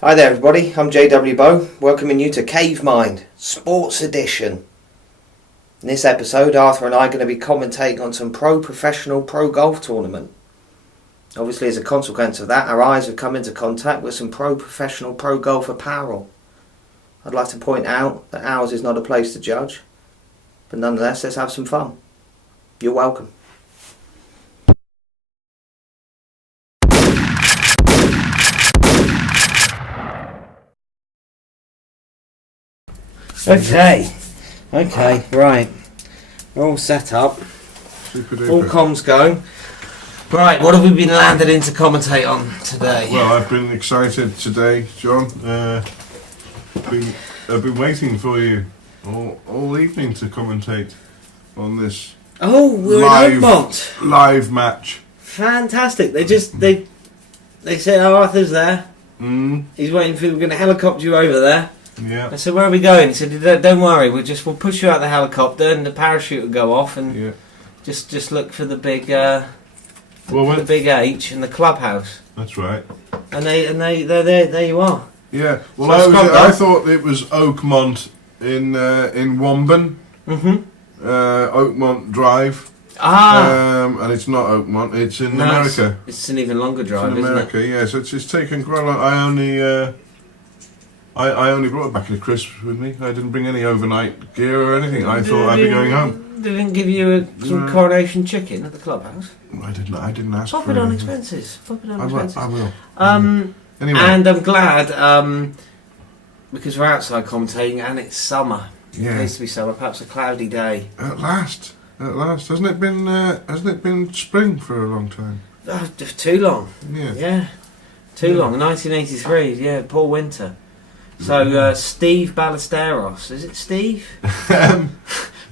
Hi there everybody, I'm JW Bowe, welcoming you to Cave Mind, Sports Edition. In this episode, Arthur and I are going to be commentating on some professional pro golf tournament. Obviously, as a consequence of that, our eyes have come into contact with some professional pro golf apparel. I'd like to point out that ours is not a place to judge, but nonetheless, let's have some fun. You're welcome. Okay, right. We're all set up. All comms go. Right, what have we been landed in to commentate on today? Well, I've been excited today, John. I've been waiting for you all evening to commentate on this. Oh, we're in Oakmont. Live match. Fantastic. They said, oh, Arthur's there. He's waiting for. We're going to helicopter you over there. Yeah. I said, where are we going? He said, don't worry, we'll push you out the helicopter and the parachute will go off and just look for the big the big H in the clubhouse. That's right. And there you are. Yeah. Well, so I thought it was Oakmont in Womban. Oakmont Drive. And it's not Oakmont. It's in America. It's an even longer drive, it's in America, isn't it? Yeah. So it's taken quite a long. I only brought a packet of crisps with me. I didn't bring any overnight gear or anything. I thought I'd be going home. They didn't give you some coronation chicken at the clubhouse? I didn't ask for it. Pop it on expenses. I will. Anyway. And I'm glad, because we're outside commentating and it's summer. Yeah. It needs to be summer, perhaps a cloudy day. At last. Hasn't it been spring for a long time? Too long. Yeah. Too long. 1983, yeah, poor winter. So, Steve Ballesteros. Is it Steve?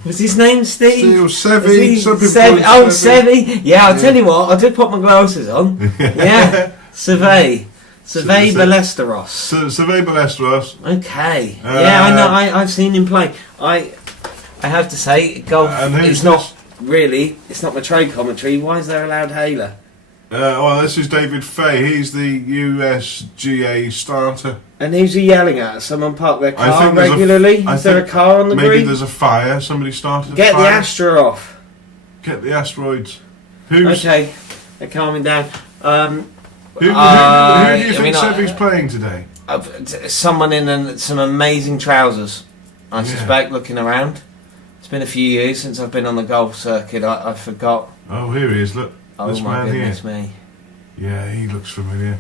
Was his name Steve? Sevi. Sevi. Yeah, I'll tell you what, I did put my glasses on. Yeah. Sevi Ballesteros. Sevi Ballesteros. Okay. Yeah, I know. I've seen him play. I have to say, golf is not really, it's not my trade commentary. Why is there a loud hailer? Well, this is David Fay. He's the USGA starter. And who's he yelling at? Someone parked their car regularly? Is there a car on the green? Maybe there's a fire. Somebody started a fire. Get the Astra off. Get the asteroids. Okay, they're calming down. Who do you think Sevi's playing today? Someone in some amazing trousers, I suspect, looking around. It's been a few years since I've been on the golf circuit. I forgot. Oh, here he is. Look. Oh this my man goodness here. Me. Yeah, he looks familiar.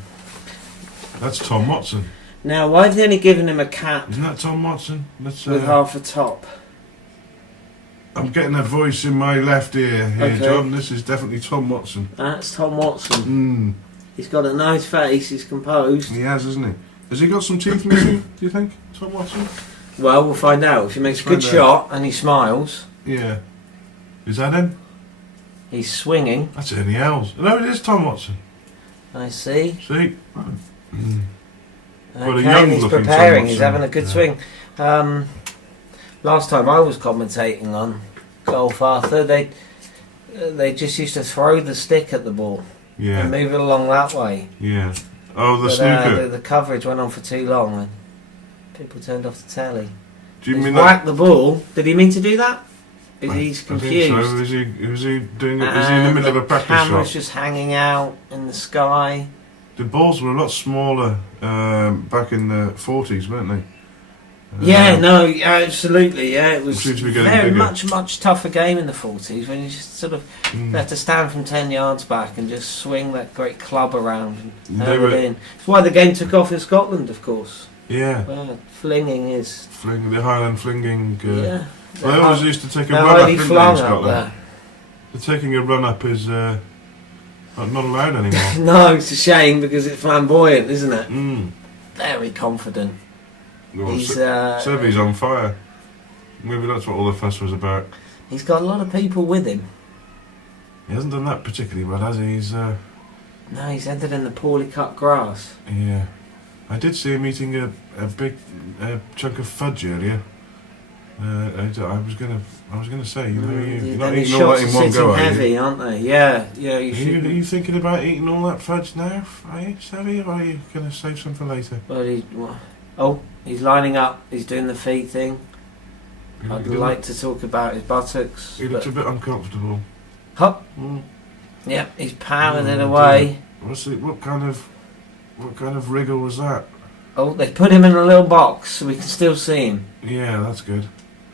That's Tom Watson. Now, why have they only given him a cap? Isn't that Tom Watson? With half a top. I'm getting a voice in my left ear here, John. This is definitely Tom Watson. That's Tom Watson. He's got a nice face. He's composed. He has, hasn't he? Has he got some teeth missing, do you think, Tom Watson? Well, we'll find out. If he makes a good shot and he smiles. Yeah. Is that him? He's swinging. That's Ernie Els. No, it is Tom Watson. I see. See? Okay, he's preparing. He's having a good swing. Last time I was commentating on golf, Arthur, they just used to throw the stick at the ball and move it along that way. Yeah. Oh, the snooker. The coverage went on for too long and people turned off the telly. Do you mean whack the ball? Did he mean to do that? He's confused. I think so. Is he doing it? Is he in the middle of a practice shot? The camera's just hanging out in the sky. The balls were a lot smaller back in the 40s, weren't they? Absolutely. Yeah, it was very much tougher game in the 40s when you just sort of had to stand from 10 yards back and just swing that great club around and hammer it in. That's why the game took off in Scotland, of course. Yeah. Flinging is... the Highland flinging... yeah. They always used to take a run up in Scotland. Taking a run up is not allowed anymore. No, it's a shame because it's flamboyant, isn't it? Very confident. Well, Sevi's on fire. Maybe that's what all the fuss was about. He's got a lot of people with him. He hasn't done that particularly well, has he? No, he's entered in the poorly cut grass. Yeah. I did see him eating a big chunk of fudge earlier. I was gonna say, you know, you're not the eating all that in shots one are go, sitting are heavy, you? aren't they? Yeah, yeah. You Are should. you thinking about eating all that fudge now? Are you, Savvy, or are you gonna save some for later? Well, he's lining up. He's doing the feet thing. You I'd look- like to talk about his buttocks. He looks a bit uncomfortable. Hop. Mm. Yep, he's powering it Oh, away. What kind of wriggle was that? Oh, they put him in a little box so we can still see him. Yeah, that's good.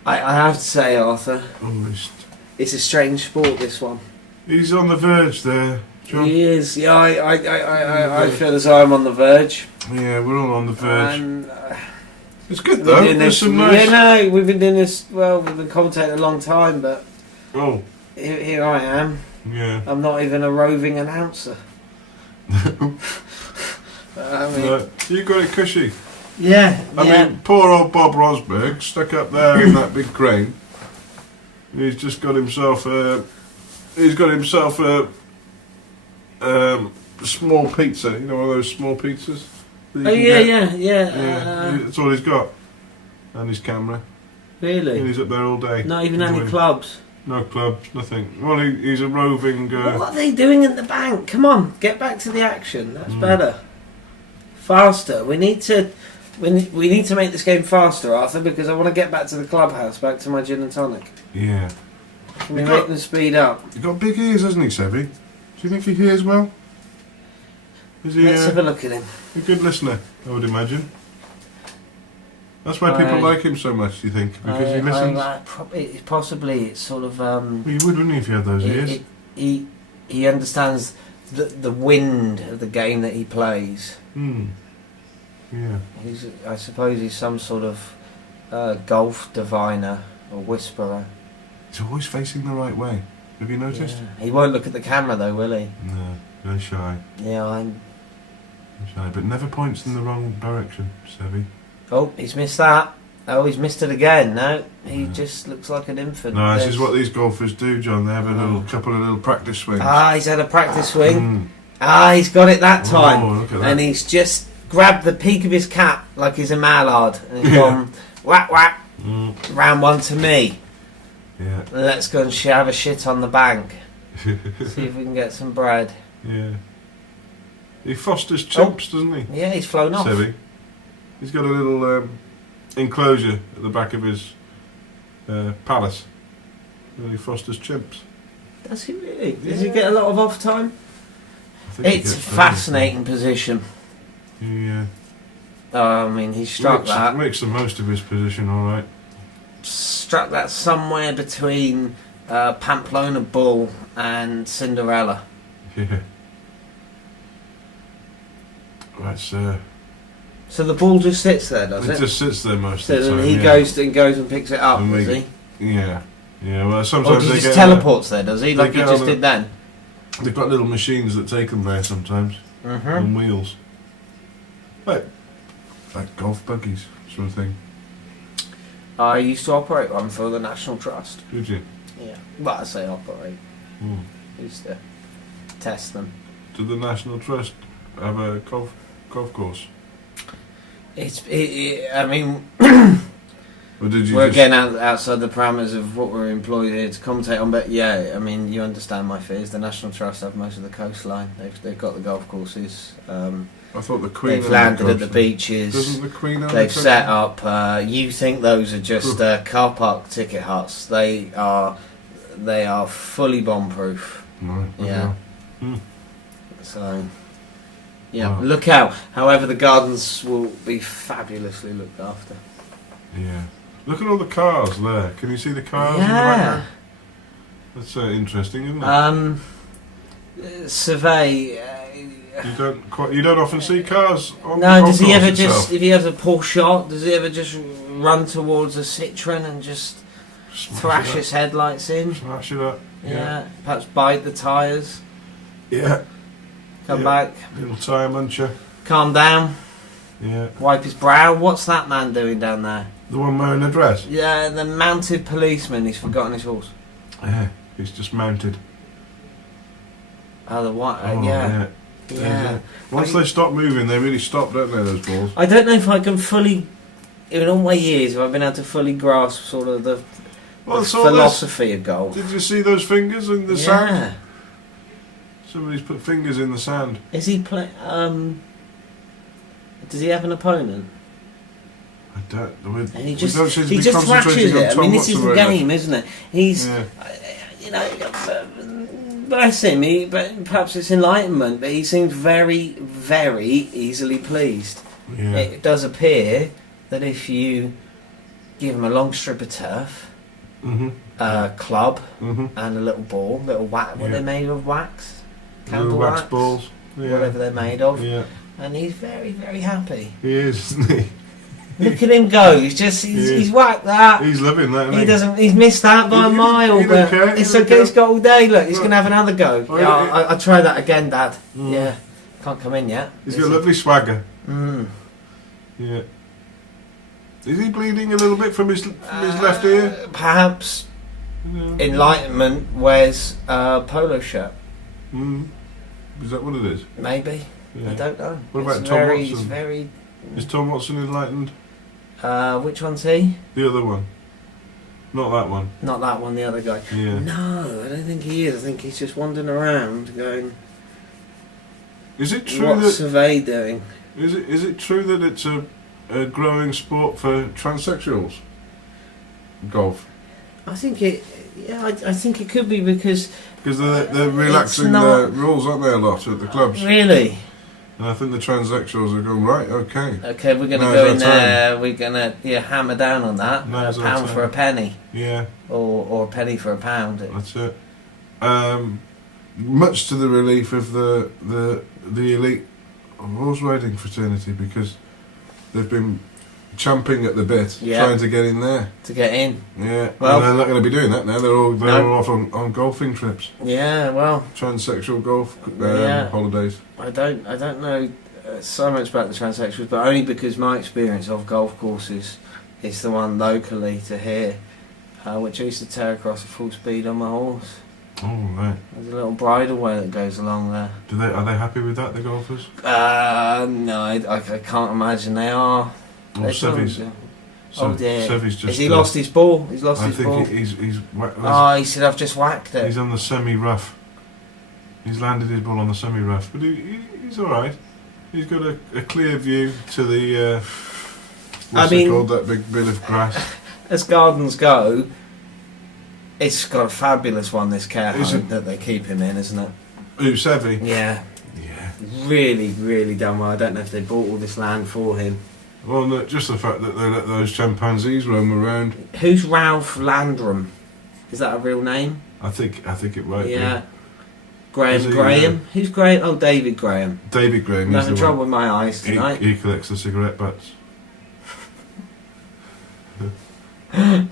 I have to say, Arthur, Almost. it's a strange sport, this one. He's on the verge there, John. He is. Yeah, I feel as though I'm on the verge. Yeah, we're all on the verge. And, It's good we've though. been doing There's this, some nice. yeah, no, we've been doing this. Well, we've been commentating a long time, but Oh, here I am. yeah. I'm not even a roving announcer. I mean, You got it cushy. yeah. I mean, poor old Bob Rosberg stuck up there in that big crane. He's just got himself a. He's got himself a. Small pizza. You know, one of those small pizzas. that you Oh can yeah, get? yeah. Yeah, that's all he's got. And his camera. And Really? he's up there all day. Not even any enjoying- clubs. No clubs, nothing. Well, he's a roving. What are they doing at the bank? Come on, get back to the action. That's Mm. better. Faster. We need to make this game faster, Arthur, because I want to get back to the clubhouse, back to my gin and tonic. Yeah. Can we You make got- them speed up? He's got big ears, hasn't he, Sebby? Do you think he hears well? Is he Let's have a look at him. a good listener, I would imagine? That's why people like him so much, do you think? Because he listens? Possibly it's sort of Well, you would, wouldn't you, if you had those ears? he understands the wind of the game that he plays. Hmm. Yeah. I suppose he's some sort of golf diviner or whisperer. He's always facing the right way. Have you noticed? Yeah. He won't look at the camera though, will he? No, very shy. Yeah, I'm. Very shy, but never points in the wrong direction, Sebby. Oh, he's missed that. Oh, he's missed it again. No, he Yeah. just looks like an infant. No, this is There's- what these golfers do, John. They have a couple of little practice swings. He's had a practice swing. Mm. He's got it that time. Oh, look at that. And he's just grabbed the peak of his cap like he's a mallard and he's gone whack whack. Mm. Round one to me. Yeah. Let's go and have a shit on the bank. See if we can get some bread. Yeah. He fosters chimps, doesn't he? Yeah, he's flown off. Sebby. He's got a little enclosure at the back of his palace. And he fosters chimps. Does he really? Does Yeah. he get a lot of off time? I think he It's a gets those. fascinating position. Yeah. I mean, he struck that. Makes the most of his position, all right. Struck that somewhere between Pamplona Bull and Cinderella. Yeah. That's So the ball just sits there, does it it? just sits there most So of the then time. he yeah. goes and picks it up, And does we- he? Yeah. Yeah. Well, Or sometimes he they just get teleports there, does he? they Like he get just on the- did then. They've got little machines that take them there sometimes Mm-hmm. on wheels. Like golf buggies sort of thing. I used to operate one for the National Trust. Did you? Yeah. Well, I say operate. Mm. Used to test them. Did the National Trust have a golf course? I mean, Or did you we're just... getting outside the parameters of what we're employed here to commentate on, but yeah, I mean, you understand my fears. The National Trust have most of the coastline. They've got the golf courses. I thought the Queen They've owned landed the at the coast. beaches. Doesn't the Queen own the They've coast? set up. You think those are just car park ticket huts? They are fully bomb-proof. Right, Yeah. okay. So, yeah, Wow. look out. However, the gardens will be fabulously looked after. Yeah. Look at all the cars there. Can you see the cars in the Yeah. background? That's interesting, isn't it? Survey. You don't often see cars on the No, golf does he course ever itself. just, if he has a poor shot, does he ever just run towards a Citroen and just thrash it his headlights in? up. Smash it up. Yeah. Perhaps bite the tyres, Yeah. come Yeah. back, Little tyre muncher. calm down, Yeah. wipe his brow. What's that man doing down there? The one wearing the dress. Yeah, the mounted policeman. He's forgotten his horse. Yeah. He's just mounted. Oh, the what? Oh, Yeah. yeah. Once they stop moving, they really stop, don't they, those balls? I don't know if I can fully in all my years, have I been able to fully grasp sort of the philosophy of golf. Did you see those fingers in the sand? Somebody's put fingers in the sand. Is he play? Does he have an opponent? I don't. And he just thrashes it. I mean, this is the game, isn't it? He's, you know, bless him. But perhaps it's enlightenment. But he seems very, very easily pleased. Yeah. It does appear that if you give him a long strip of turf, a club, and a little ball, little wax. What they're made of? Wax, candle wax balls, whatever they're made of. Yeah. And he's very, very happy. He is, isn't he? Look at him go! He's whacked that. He's loving that. He doesn't. He's missed that by a mile. He don't care. It's okay. He's got all day. Look, he's gonna have another go. Oh, Yeah, I'll try that again, Dad. Yeah, can't come in yet. He's got a lovely swagger. Mm. Yeah. Is he bleeding a little bit from his left ear? Perhaps enlightenment wears a polo shirt. Is that what it is? Maybe. Yeah. I don't know. What about Tom Watson? He's very. Is Tom Watson enlightened? Which one's he? The other one. Not that one. Not that one. The other guy. Yeah. No, I don't think he is. I think he's just wandering around going. Is it true What's Survey doing? Is it true that it's a growing sport for transsexuals? Golf. I think it. Yeah, I think it could be because they're relaxing the rules, aren't they, a lot at the clubs? Really. And I think the transsexuals are going, right, okay. Okay, we're going to go in there, we're going to hammer down on that. Now's a pound for a penny. Yeah. Or a penny for a pound. That's it. Much to the relief of the elite horse riding fraternity, because they've been champing at the bit, trying to get in there. To get in. Yeah. Well, and they're not going to be doing that now. They're all off on golfing trips. Yeah, well. Transsexual golf holidays. I don't know so much about the transsexuals, but only because my experience of golf courses is the one locally to here, which I used to tear across at full speed on my horse. Oh, right. There's a little bridle way that goes along there. Are they happy with that, the golfers? No, I can't imagine they are. Sevy's. Oh dear. Sevy's just. Has he lost his ball? He's lost his ball. I think he's he said, I've just whacked it. He's on the semi-rough. He's landed his ball on the semi-rough, but he's all right. He's got a clear view to the. What's it called? That big bit of grass. As gardens go, it's got a fabulous one. This care home that they keep him in, isn't it? Who, Sevy? Yeah. Really, really done well. I don't know if they bought all this land for him. Well, no, just the fact that they let those chimpanzees roam around. Who's Ralph Landrum? Is that a real name? I think it might be. Graham. Who's Graham? Oh, David Graham. David Graham. I'm having trouble with my eyes tonight. He collects the cigarette butts. From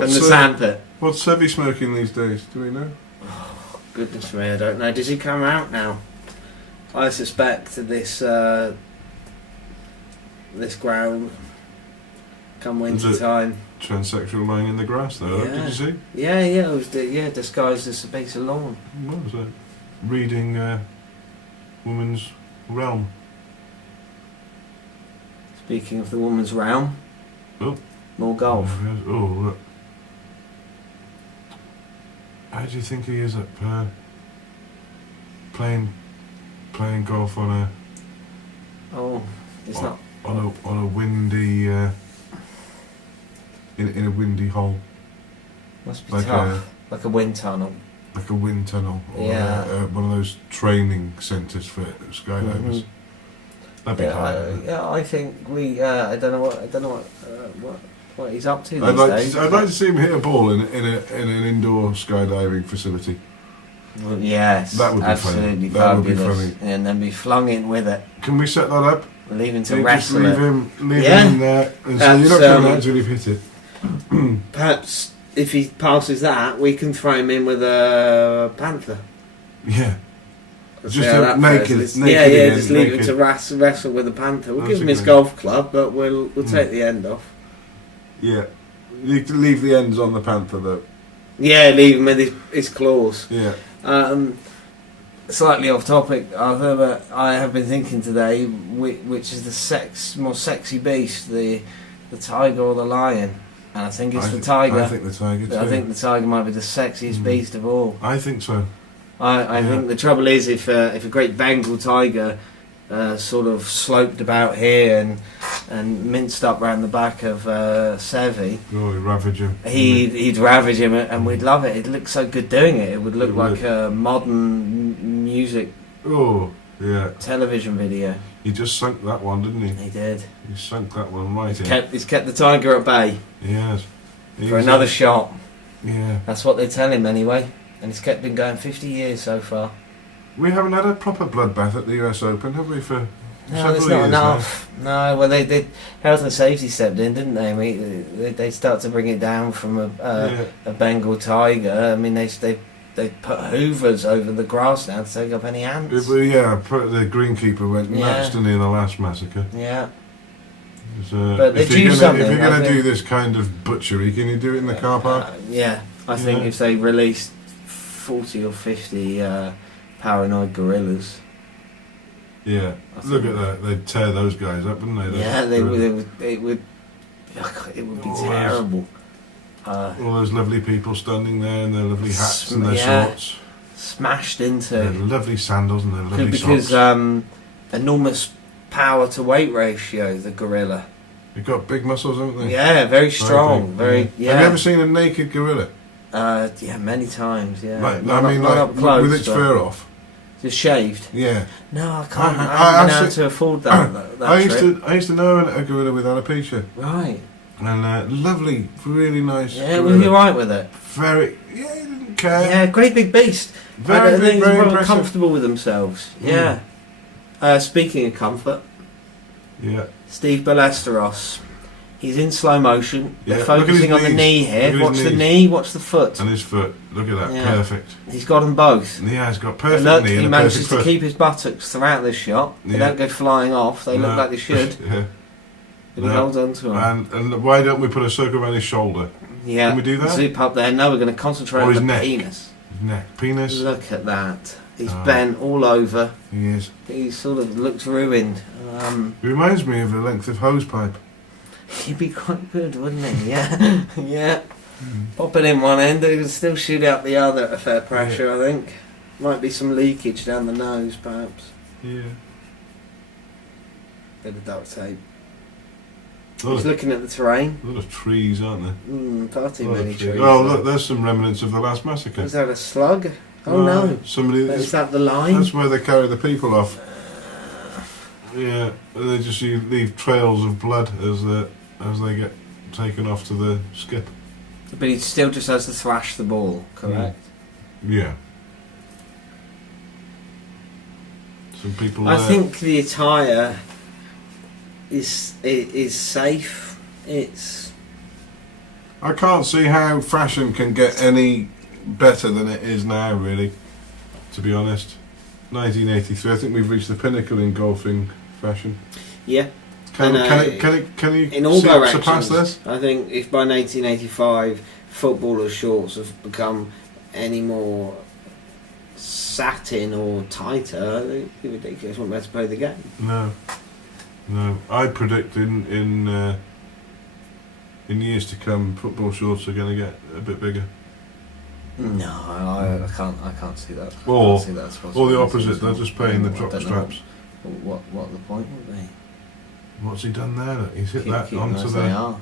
the sandpit. What's Sevy smoking these days? Do we know? Oh, goodness me, I don't know. Does he come out now? I suspect this ground come winter time. Transsexual lying in the grass though. Did you see? Yeah, it was disguised as a piece of lawn. What was it? Reading Woman's Realm. Speaking of the woman's realm. Oh. More golf. Oh, look. How do you think he is at playing golf on a? Oh, it's not on a windy in a windy hole. Must be tough. Like a wind tunnel. Like a wind tunnel. Or one of those training centres for skydivers. That'd be hard. Yeah, I think we. I don't know what he's up to these days. I'd like to see him hit a ball in an indoor skydiving facility. Well, yes, that would be absolutely funny. Fabulous. That would be funny. And then be flung in with it. Can we set that up? Leave him to wrestle just leave him there, and so you're not coming out until you've hit it. Perhaps if he passes that, we can throw him in with a panther. Yeah. Just naked. Just leave naked. him to wrestle with a panther. We'll give him his golf club, but we'll take the end off. Yeah. You need to leave the ends on the panther though. Yeah, leave him with his claws. Yeah. Slightly off topic, Arthur, but I have been thinking today, which is the more sexy beast, the the tiger or the lion. And I think it's the tiger. I think the tiger too. I think the tiger might be the sexiest beast of all. I think so. I think the trouble is if a great Bengal tiger sort of sloped about here and minced up round the back of Sevi, oh, he'd ravage him. He'd ravage him, and we'd love it. It'd look so good doing it. It would look like a modern music. Oh, yeah. Television video. He just sunk that one, didn't he? He did. He sunk that one right in. He's kept the tiger at bay. He has. For another shot. Yeah. That's what they tell him anyway. And he's been going 50 years so far. We haven't had a proper bloodbath at the US Open, have we, for no, there's not enough. Now? No, well, they health and safety stepped in, didn't they? I mean, they start to bring it down from a Bengal tiger. I mean, they put hoovers over the grass now to take up any ants. The greenkeeper went nuts, didn't he, in the last massacre? Yeah. But if you're going to do this kind of butchery, can you do it in the car park? I think if they released 40 or 50 paranoid gorillas. Yeah, look at that. They'd tear those guys up, wouldn't they? Yeah, they would. It would be terrible. All those lovely people standing there in their lovely hats and their shorts. Smashed into. Their lovely sandals and their lovely socks. Because enormous power to weight ratio, the gorilla. They've got big muscles, haven't they? Yeah, very strong. Have you ever seen a naked gorilla? Many times, yeah. Not up close, with its fur off. Just shaved? Yeah. No, I can't. I haven't been able to afford that. I used to know a gorilla with alopecia. Right. And lovely, really nice. Yeah, was he alright with it? He didn't care. Yeah, great big beast. Very impressive. Comfortable with themselves. Yeah. Speaking of comfort. Yeah. Steve Ballesteros. He's in slow motion. They're focusing on the knee here. Watch the knee, watch the foot. And his foot. Look at that. Perfect. He's got them both. Yeah, he's got perfect knee and he manages to keep his buttocks throughout this shot. They don't go flying off. They look like they should. Yeah. But he holds on to him. And why don't we put a circle around his shoulder? Yeah. Can we do that? Zip up there. No, we're going to concentrate on the penis. His neck. Penis. Look at that. He's bent all over. He is. He sort of looks ruined. It reminds me of the length of hose pipe. He'd be quite good, wouldn't he? Yeah. Yeah. Pop it in one end, he would still shoot out the other at a fair pressure, I think. Might be some leakage down the nose, perhaps. Yeah. Bit of duct tape. He's looking at the terrain. A lot of trees, aren't there? Far too many trees. Oh, look, there's some remnants of the last massacre. Is that a slug? Oh no. Is that the line? That's where they carry the people off. Yeah, they just leave trails of blood as they get taken off to the skip. But he still just has to thrash the ball, correct? Yeah. Some people. I think the attire is safe. It's. I can't see how fashion can get any better than it is now, really. To be honest, 1983. I think we've reached the pinnacle in golfing fashion. Yeah. Can you in all directions surpass this? I think if by 1985 footballers' shorts have become any more satin or tighter, it'd be ridiculous. Wouldn't be able to play the game. No. I predict in years to come, football shorts are going to get a bit bigger. No, I can't see that. Or the opposite. They're just paying the drop straps. What the point would be? What's he done there? Look, he's hit that onto the.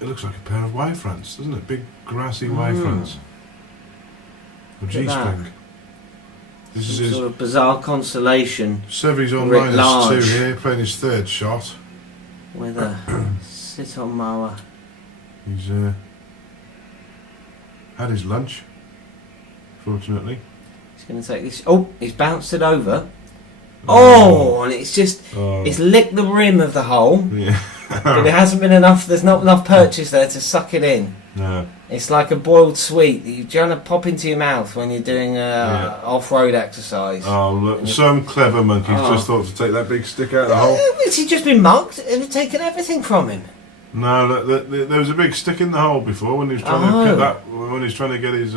It looks like a pair of Y-fronts, doesn't it? Big grassy Y-fronts. Or G-string. This is his sort of bizarre constellation. Sevi's on -2 here, playing his third shot. With a sit-on mower. He's had his lunch, fortunately. He's going to take this. Oh, he's bounced it over. Oh, and it's just, it's licked the rim of the hole. Yeah. But there hasn't been enough, there's not enough purchase there to suck it in. No. It's like a boiled sweet that you're trying to pop into your mouth when you're doing off-road exercise. Oh, look, some clever monkey's just thought to take that big stick out of the hole. Has he just been mugged? Have taken everything from him? No, look, there was a big stick in the hole before when he was trying to get that. When he was trying to get his.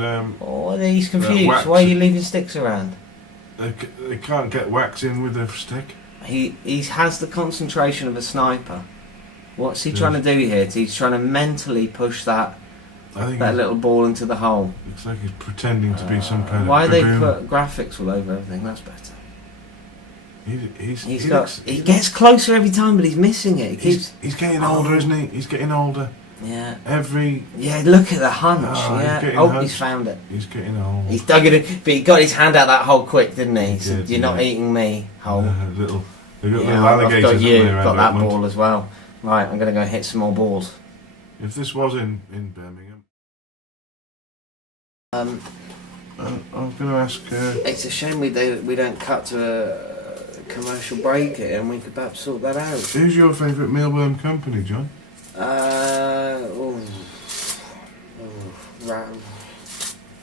He's confused. Why are you leaving sticks around? They can't get wax in with a stick. He has the concentration of a sniper. What's he trying to do here? He's trying to mentally push that little ball into the hole. Looks like he's pretending to be some kind of Why they baboon. put graphics all over everything? That's better. He gets closer every time, but he's missing it. He's getting older, isn't he? He's getting older. Yeah. Look at the hunch. He's found it. He's getting old. He's dug it in, but he got his hand out that hole quick, didn't he? He said, "You're not eating me, hole." They've got little alligators. I've got you. Got that ball as well. Right, I'm going to go hit some more balls. If this was in Birmingham, I'm going to ask. It's a shame we don't cut to a commercial break here, and we could perhaps sort that out. Who's your favourite mealworm company, John?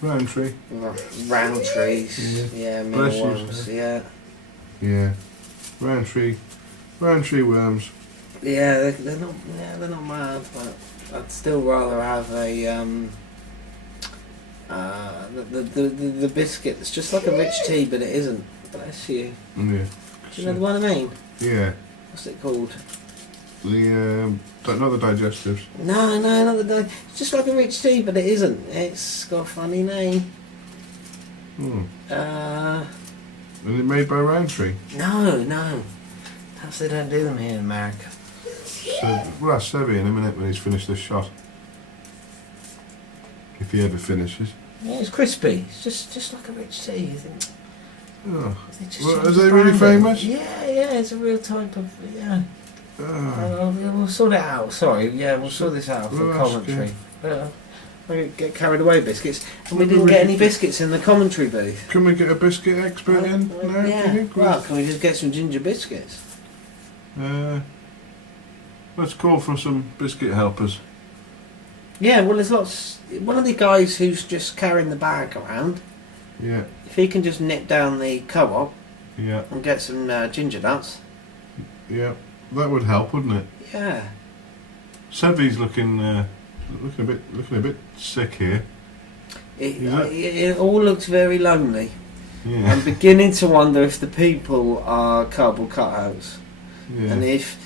Roundtree. Roundtrees. Yeah, mealworms. Yeah. Roundtree worms. Yeah, they're not mad, but I'd still rather have a the biscuit. It's just like a rich tea, but it isn't. Bless you. Yeah. Do you know the one I mean? Yeah. What's it called? Not the digestives. No, not the it's just like a rich tea, but it isn't. It's got a funny name. And it made by Roundtree? No. Perhaps they don't do them here in America. So, we'll ask Sebby in a minute when he's finished this shot. If he ever finishes. Yeah, it's crispy. It's just like a rich tea, you think. Oh. Are they really famous? Yeah, it's a real type of, we'll sort it out. Sorry, we'll sort this out for commentary. We get carried away, Biscuits, and we didn't get any biscuits in the commentary booth. Can we get a biscuit expert in? No, Well, can we just get some ginger biscuits? Let's call for some biscuit helpers. Yeah, well, there's lots. One of the guys who's just carrying the bag around. Yeah. If he can just nip down the co-op. Yeah. And get some ginger nuts. Yeah, that would help, wouldn't it? Yeah. Sebby's looking a bit sick here. It all looks very lonely. Yeah. I'm beginning to wonder if the people are cardboard cutouts, and if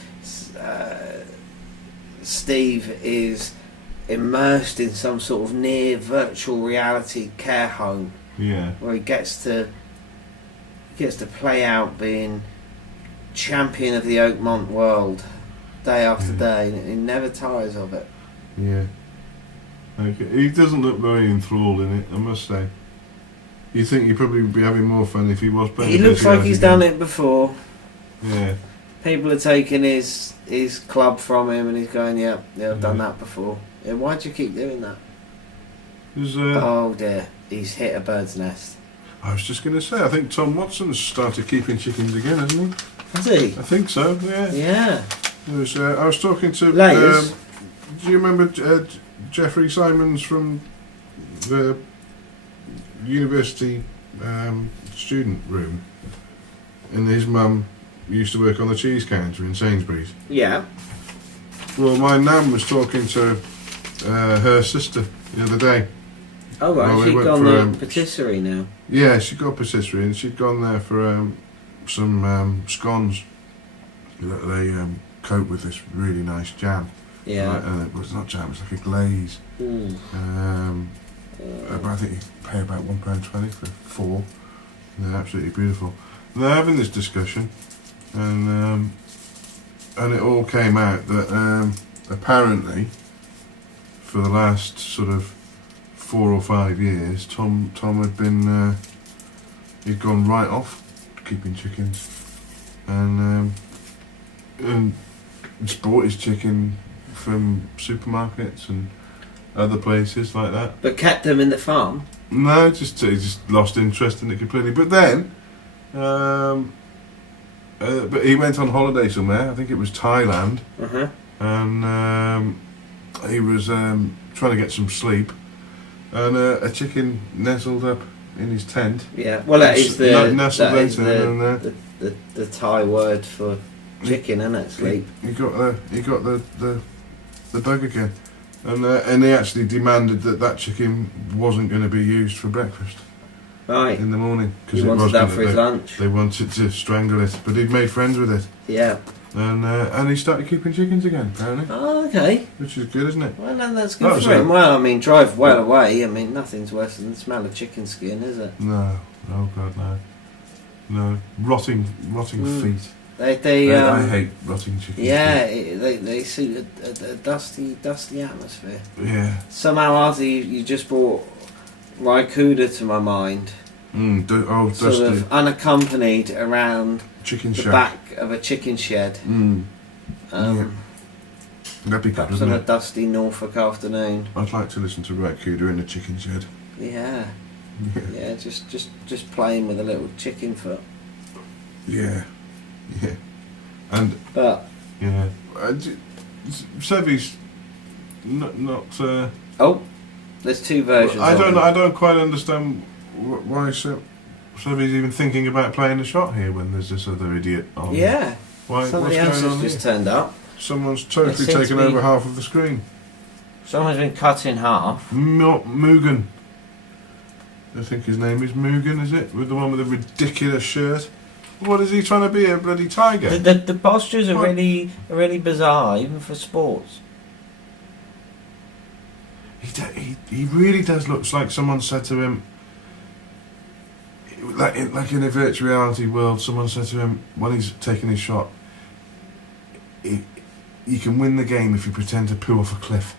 Steve is immersed in some sort of near virtual reality care home. Yeah. Where he gets to play out being champion of the Oakmont world day after day, and he never tires of it. Yeah. Okay. He doesn't look very enthralled in it, I must say. You think he'd probably be having more fun if he was playing. He looks like he's done it before. Yeah. People are taking his club from him, and he's going, yeah, I've done that before. Yeah, why'd you keep doing that? Oh dear, he's hit a bird's nest. I was just going to say, I think Tom Watson's started keeping chickens again, hasn't he? Has he? I think so, yeah. Yeah. I was talking to... Layers. Do you remember Jeffrey Simons from the university student room? And his mum used to work on the cheese counter in Sainsbury's. Yeah. Well, my nan was talking to her sister the other day. Oh right, she'd gone the patisserie now. Yeah, she got patisserie and she'd gone there for some scones that they coat with this really nice jam. Yeah. It was not jam, it's like a glaze. But I think you pay about £1.20 for 4. They're absolutely beautiful. And they're having this discussion, and it all came out that apparently for the last sort of 4 or 5 years, Tom had been he'd gone right off keeping chickens, and just bought his chicken from supermarkets and other places like that. But kept them in the farm? No, he just lost interest in it completely. But then, but he went on holiday somewhere. I think it was Thailand, and he was trying to get some sleep, and a chicken nestled up in his tent. Yeah, well, that is the Thai word for chicken, isn't it? Sleep. He got the bug again, and they actually demanded that chicken wasn't going to be used for breakfast. Right. In the morning, because he wanted that for his lunch. They wanted to strangle it, but he'd made friends with it. Yeah. And he started keeping chickens again, apparently. Oh, okay. Which is good, isn't it? Well, no, that's good for him. Well, I mean, drive well away. I mean, nothing's worse than the smell of chicken skin, is it? No. Oh, God, no. No. Rotting feet. I hate rotting chicken. Yeah, they suit a dusty atmosphere. Yeah. Somehow, after you just brought Raikuda to my mind. Dusty. Sort of unaccompanied around chicken the shack. back of a chicken shed. Yeah. That'd be good, perhaps wouldn't on it? a dusty Norfolk afternoon. I'd like to listen to Raikuda in the chicken shed. Yeah. Yeah, just playing with a little chicken foot. Yeah. Yeah. And but yeah, Sevy's not. Oh, there's two versions. I don't quite understand why Sevy's even thinking about playing the shot here when there's this other idiot on. Yeah. Why? Somebody else has just turned up. Someone's totally taken over half of the screen. Someone's been cut in half. Mugen. I think his name is Mugen, is it? With the one with the ridiculous shirt. What is he trying to be, a bloody tiger? The postures are really bizarre, even for sports. He really does look like someone said to him, like in a virtual reality world, someone said to him when he's taking his shot, you can win the game if you pretend to poo off a cliff.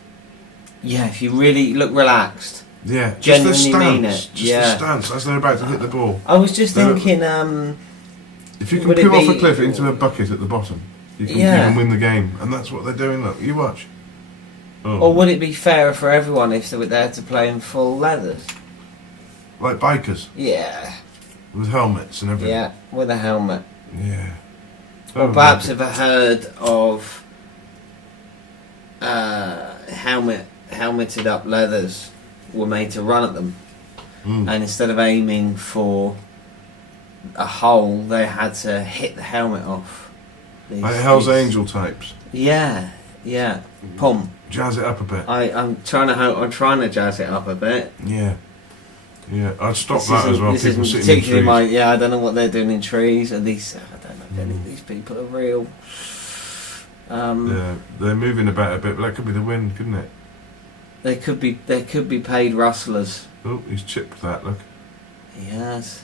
Yeah, if you really look relaxed. Yeah, genuinely just the stance, mean it. Just the stance as they're about to hit the ball. I was just thinking, if you can poo off a cliff into a bucket at the bottom, you can win the game, and that's what they're doing. Look, you watch. Oh. Or would it be fairer for everyone if they were there to play in full leathers? Like bikers? Yeah. With helmets and everything? Yeah, with a helmet. Yeah. Or perhaps ever heard of helmeted up leathers were made to run at them. And instead of aiming for a hole, they had to hit the helmet off. Like Hell's Angel types? Yeah. Pump. Jazz it up a bit. I'm trying to jazz it up a bit. Yeah. I'd stop that as well. This people isn't sitting in particularly trees. I don't know what they're doing in trees. And these, I don't know if any of these people are real. They're moving about a bit, but that could be the wind, couldn't it? They could be paid rustlers. Oh, he's chipped that. Look. He has.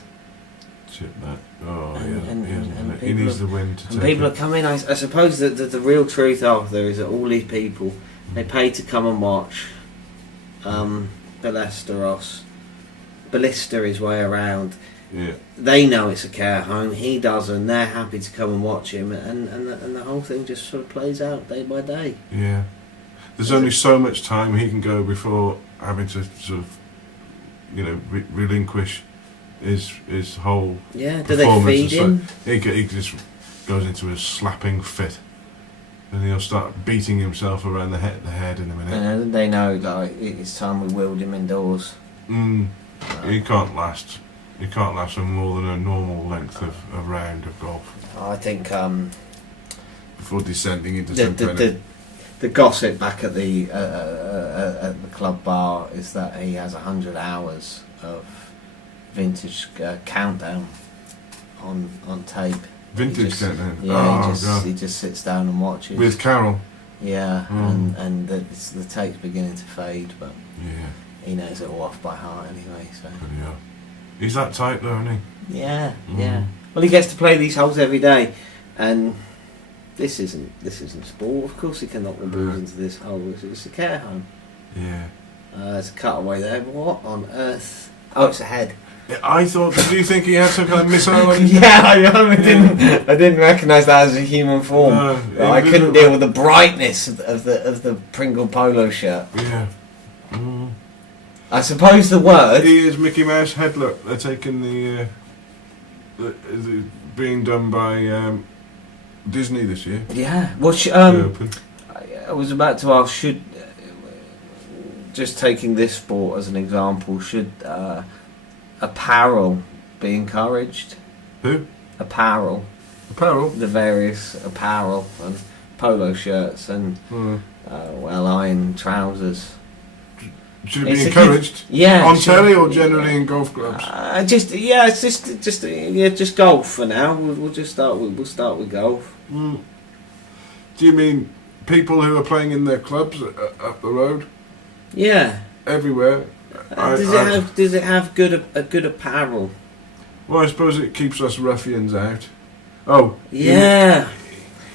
Chipped that. Oh, and he needs the wind to take And people it. are coming. I suppose that the real truth of there is that all these people they pay to come and watch. Ballista his way around. Yeah. They know it's a care home. He doesn't. They're happy to come and watch him, and the whole thing just sort of plays out day by day. Yeah. There's only so much time he can go before having to sort of, relinquish his whole Yeah. Do they feed him? He just goes into a slapping fit, and he'll start beating himself around the head in a minute. And they know like it's time we wheeled him indoors. He can't last. He can't last for more than a normal length of a round of golf. I think before descending into the gossip back at the club bar is that he has 100 hours of vintage countdown on tape. Vintage countdown. Yeah, he just sits down and watches with Carol. Yeah, and the tape's beginning to fade, but yeah, he knows it all off by heart anyway. So yeah, he's that type though, isn't he? Yeah. Well, he gets to play these holes every day, and this isn't sport. Of course, he can knock the balls into this hole. It's a care home. Yeah. There's a cutaway there. But what on earth? Oh, it's a head. Yeah, I thought. Did you think he had some kind of missile on his Yeah, I didn't recognise that as a human form. No, I couldn't deal with the brightness of the Pringle polo shirt. Yeah. I suppose the word. He is Mickey Mouse head. Look, they're taking the being done by Disney this year. Yeah. Well, I was about to ask. Should just taking this sport as an example, should apparel be encouraged? Who? Apparel. Apparel? The various apparel and polo shirts and well-ironed trousers. Should it be encouraged? On telly or generally in golf clubs? Just golf for now. We'll start with golf. Do you mean people who are playing in their clubs up the road? Yeah. Everywhere. Does it have good apparel? Well, I suppose it keeps us ruffians out. Oh. Yeah.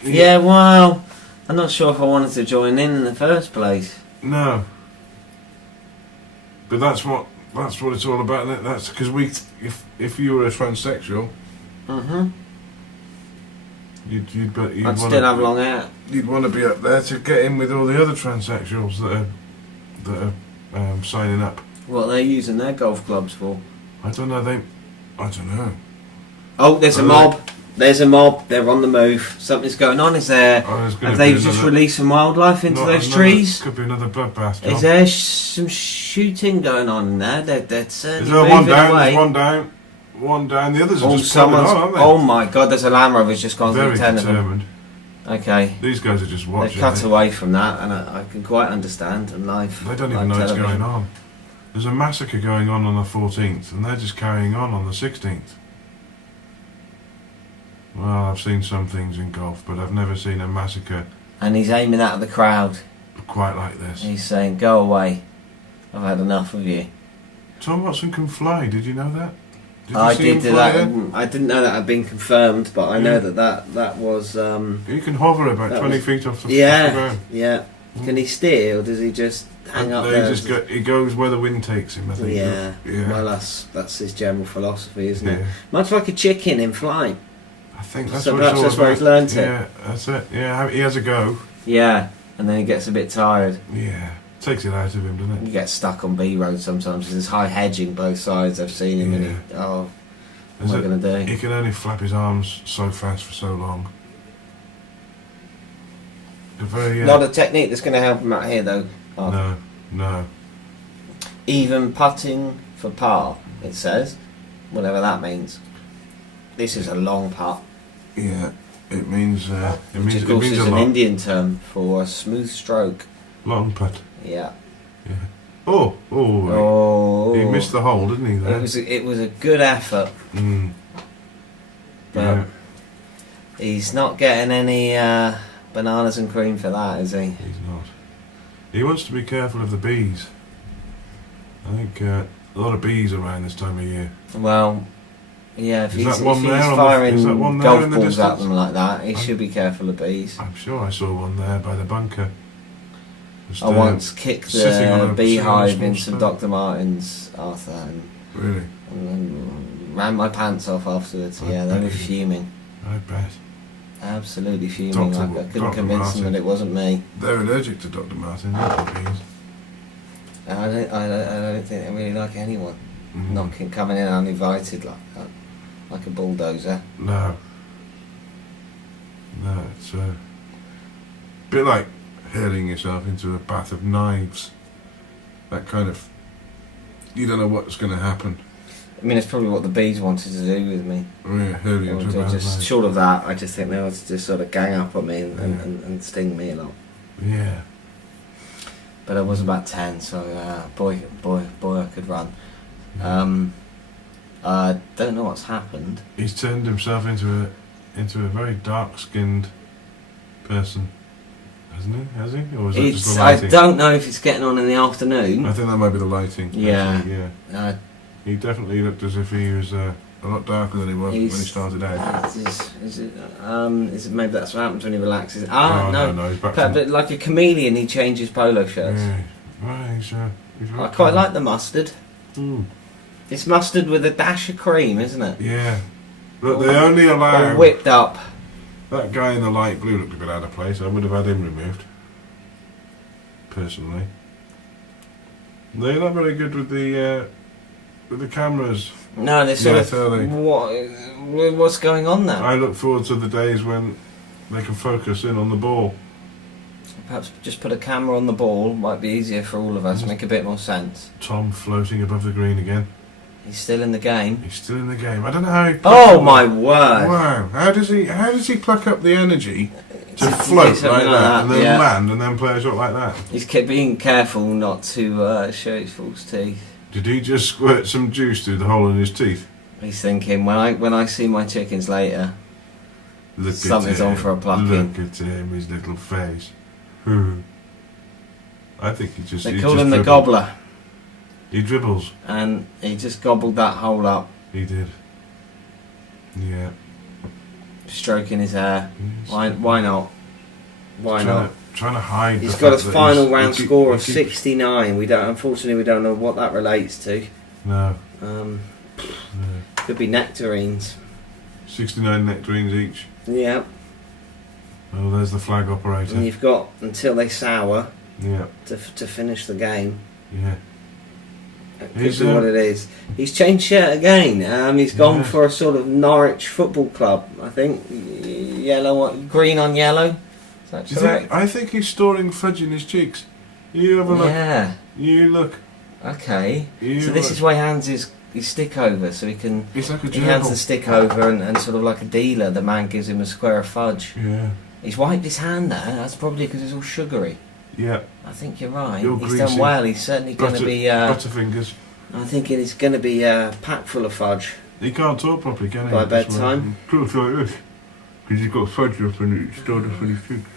Yeah, well, I'm not sure if I wanted to join in the first place. No. But that's what it's all about, isn't it? That's because if you were a transsexual, you'd still have long hair. You'd want to be up there to get in with all the other transsexuals that are signing up. What are they using their golf clubs for? I don't know. Oh, there's a mob. There's a mob. They're on the move. Something's going on. Is there? Have they just released some wildlife into those trees? Could be another bloodbath. John. Is there some shooting going on in there? They're certainly moving one down, away. There's one down. The others are just someone's on, aren't they? Oh my God! There's a Land Rover's just gone Very through 10 of determined. them. Okay. These guys are just watching. They've cut away from that, and I can quite understand. And live. They don't even know what's going on. There's a massacre going on the 14th, and they're just carrying on the 16th. Well, I've seen some things in golf, but I've never seen a massacre. And he's aiming at the crowd. Quite like this. He's saying, "Go away. I've had enough of you." Tom Watson can fly. Did you know that? I did do that. I didn't know that had been confirmed, but I know that was. You can hover about 20 feet off the ground. Yeah. Can he steer, or does he just hang up there? He goes where the wind takes him, I think. Yeah. Well, that's his general philosophy, isn't it? Much like a chicken in flight. I think that's so what it's all that's about. where he's learned it. Yeah, that's it. Yeah, he has a go. Yeah, and then he gets a bit tired. Yeah, takes it out of him, doesn't it? He gets stuck on B road sometimes. There's high hedging both sides. I've seen him, and what am I going to do? He can only flap his arms so fast for so long. Not a technique that's going to help him out here, though. No. Even putting for par, it says, whatever that means. This is a long putt. Yeah, it means. Which of course is an Indian term for a smooth stroke. Long putt. Yeah. Oh. He missed the hole, didn't he? There? It was a good effort. But he's not getting any bananas and cream for that, is he? He's not. He wants to be careful of the bees. I think a lot of bees around this time of year. Well. Yeah, if he's firing golf balls at them like that, he should be careful of bees. I'm sure I saw one there by the bunker. I once kicked the beehive into Dr. Martin's, Arthur, and ran my pants off afterwards. They were fuming. I bet. Absolutely fuming. I couldn't convince them that it wasn't me. They're allergic to Dr. Martin, aren't they, bees? I don't think they really like anyone coming in uninvited like that. Like a bulldozer. No, it's a bit like hurling yourself into a bath of knives. That kind of... You don't know what's going to happen. I mean, it's probably what the bees wanted to do with me. Yeah, hurling into a bath of knives. Short of that, I just think they wanted to just sort of gang up on me and sting me a lot. Yeah. But I was about 10, so boy, I could run. I don't know what's happened. He's turned himself into a very dark-skinned person, hasn't he? Has he? Or is that just the lighting? I don't know if it's getting on in the afternoon. I think that might be the lighting. Yeah. Actually, he definitely looked as if he was a lot darker than he was when he started out. Maybe that's what happens when he relaxes. No, he's back but like a chameleon, he changes polo shirts. Yeah. Right, I quite like the mustard. Mm. It's mustard with a dash of cream, isn't it? Yeah. Look, they only allow... whipped up. That guy in the light blue looked a bit out of place. I would have had him removed. Personally. They're not very good with the cameras. No, they're sort of... What's going on there? I look forward to the days when they can focus in on the ball. Perhaps just put a camera on the ball might be easier for all of us, make a bit more sense. Tom floating above the green again. He's still in the game. I don't know how he... Oh my word! Wow! How does he pluck up the energy to float like that and then land and then play a shot like that? He's being careful not to show his false teeth. Did he just squirt some juice through the hole in his teeth? He's thinking, when I see my chickens later, something's on for a plucking. Look at him, his little face. I think he just... They call him the gobbler. He dribbles. And he just gobbled that hole up. He did. Yeah. Stroking his hair. Yes. Why not? Why not? Trying to hide. He's got his final round score of 69. Unfortunately, we don't know what that relates to. No. Could be nectarines. 69 nectarines each. Yeah. Oh, there's the flag operator. And you've got until they sour. Yeah. To finish the game. Yeah. That could be what it is. He's changed shirt again. He's gone for a sort of Norwich Football Club, I think. Green on yellow. Is that correct? I think he's storing fudge in his cheeks. You have a look. Yeah. You look. Okay. So this is why he hands his stick over, so he can... It's like a he hands the stick over and sort of like a dealer, the man gives him a square of fudge. Yeah. He's wiped his hand there. That's probably because it's all sugary. Yeah. I think you're right. You're He's greasy. done well. He's certainly going to be... Butterfingers. I think it's going to be packed full of fudge. He can't talk properly, can he? By bedtime. Talks like this. Because he's got fudge up and it's stored up in his cheeks.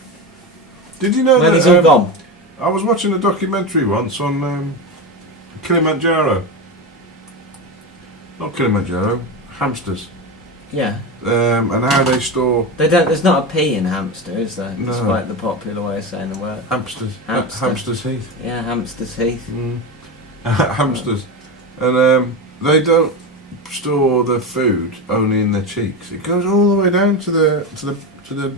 Did you know Well, that... he's all gone. I was watching a documentary once on Kilimanjaro. Not Kilimanjaro, hamsters. Yeah. And how they store... There's not a P in hamster, is there? No. Despite the popular way of saying the word. Hamsters. Hamster. Hamsters Heath. Yeah, Hamster's Heath. Hamsters. And they don't store the food only in their cheeks. It goes all the way down to the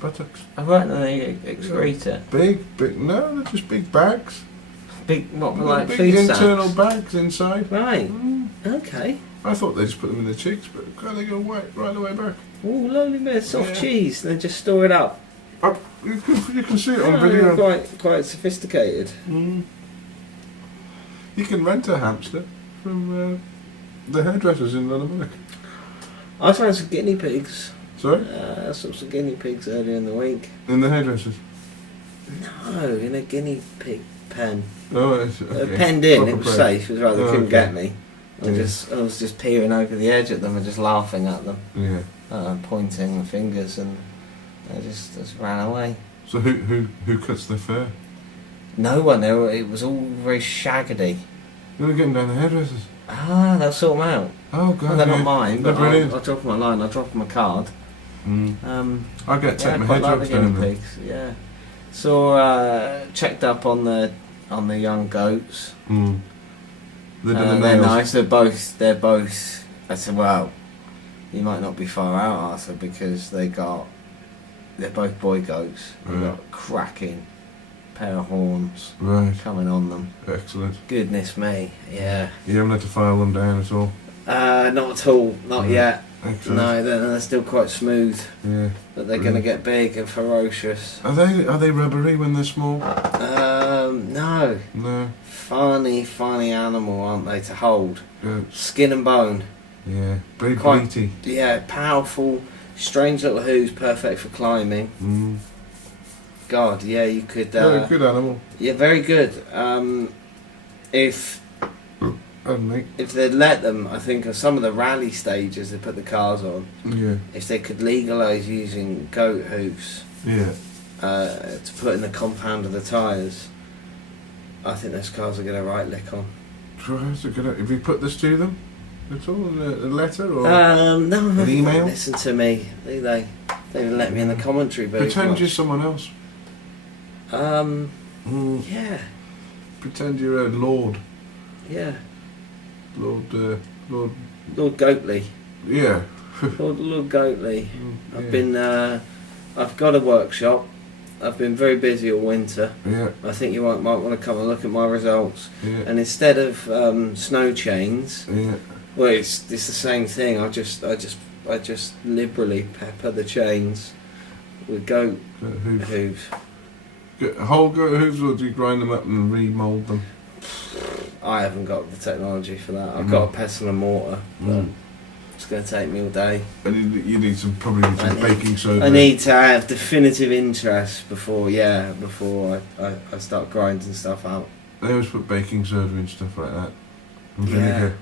buttocks. I right, then they excrete it. Big, no, they're just big bags. Big, what, like big food internal sacks? bags inside. Right. Okay. I thought they just put them in their cheeks, but God, they go right the way back. Oh, lovely bit of soft Yeah. cheese. They just store it up. You can see it on Oh, video. quite sophisticated. You can rent a hamster from the hairdressers in London. I found some guinea pigs. Sorry? I saw some guinea pigs earlier in the week. In the hairdressers? No, in a guinea pig pen. Oh, okay. Penned in, Proper it was prey. safe, it was right, they couldn't Okay. get me. I Yeah. was just peering over the edge at them and just laughing at them, Yeah. pointing the fingers, and they just ran away. So who cuts the fur? No one, it was all very shaggedy. You're not getting down the hairdressers. They'll sort them out. Oh God, Well, they're yeah. not mine, They're but brilliant. I'll drop them a line, I'll drop them a card. I get Yeah, I take my quite like the hedgehogs guinea down there. pigs, yeah. So, checked up on the young goats. They did the They're nails. nice. They're both. I said, well, you might not be far out, Arthur, because they're both boy goats. They've Right. got a cracking pair of horns Right. coming on them. Excellent. Goodness me, yeah. You haven't had to file them down at all. Not at all, not yet. Excellent. No, they're still quite smooth, Yeah. but they're going to get big and ferocious. Are they rubbery when they're small? No. No. Funny animal, aren't they, to hold? Goats. Skin and bone. Yeah. Very Quite- bleaty. Yeah, powerful, strange little hooves, perfect for climbing. God, yeah, you could... Very good animal. Yeah, very good. If they'd let them, I think, on some of the rally stages they put the cars on, Yeah. if they could legalise using goat hooves Yeah. to put in the compound of the tyres, I think those cars will get a right lick on. That's a good. Have you put this to them at all in a letter or No, an email? listen to me. They didn't let me in the commentary very Pretend much. you're someone else. Yeah, Pretend you're a lord. yeah. Lord. Lord Goatley. Yeah. Lord Goatley. Yeah. I've got a workshop. I've been very busy all winter. Yeah. I think you might want to come and look at my results. Yeah. And instead of snow chains, Yeah. well, it's the same thing. I just liberally pepper the chains with goat Hooves. hooves. Whole goat hooves, or do you grind them up and remould them? I haven't got the technology for that. I've got a pestle and mortar, but it's going to take me all day. And you need probably need some baking soda. I need to have definitive interest before I start grinding stuff out. They always put baking soda in stuff like that. And Yeah. vinegar.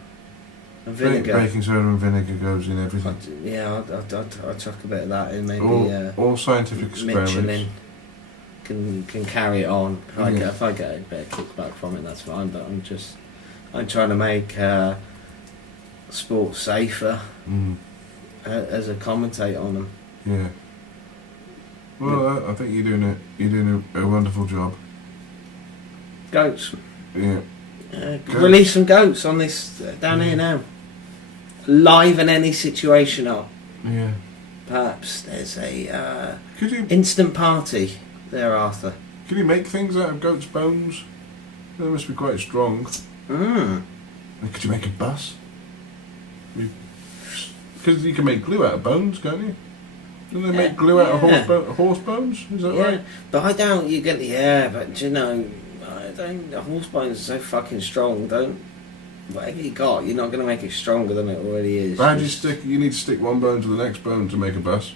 And vinegar. Baking soda and vinegar goes in everything. I'll chuck a bit of that in. Maybe all scientific experiments. Michelin can carry it on. If I get a bit of kickback from it, that's fine. But I'm trying to make sports safer as a commentator on them. Yeah. Well, I think you're doing a wonderful job. Goats. Yeah. Release some goats on this down here now. Liven any situation up. Yeah. Perhaps there's a Could you instant party thereafter. Can you make things out of goat's bones? They must be quite strong. Could you make a bus? Because you can make glue out of bones, can't you? Don't they make glue out of horse bones? Is that right? But I doubt you get. Yeah, but you know, the horse bones are so fucking strong. Whatever you got, you're not going to make it stronger than it already is. How do you stick? You need to stick one bone to the next bone to make a bus.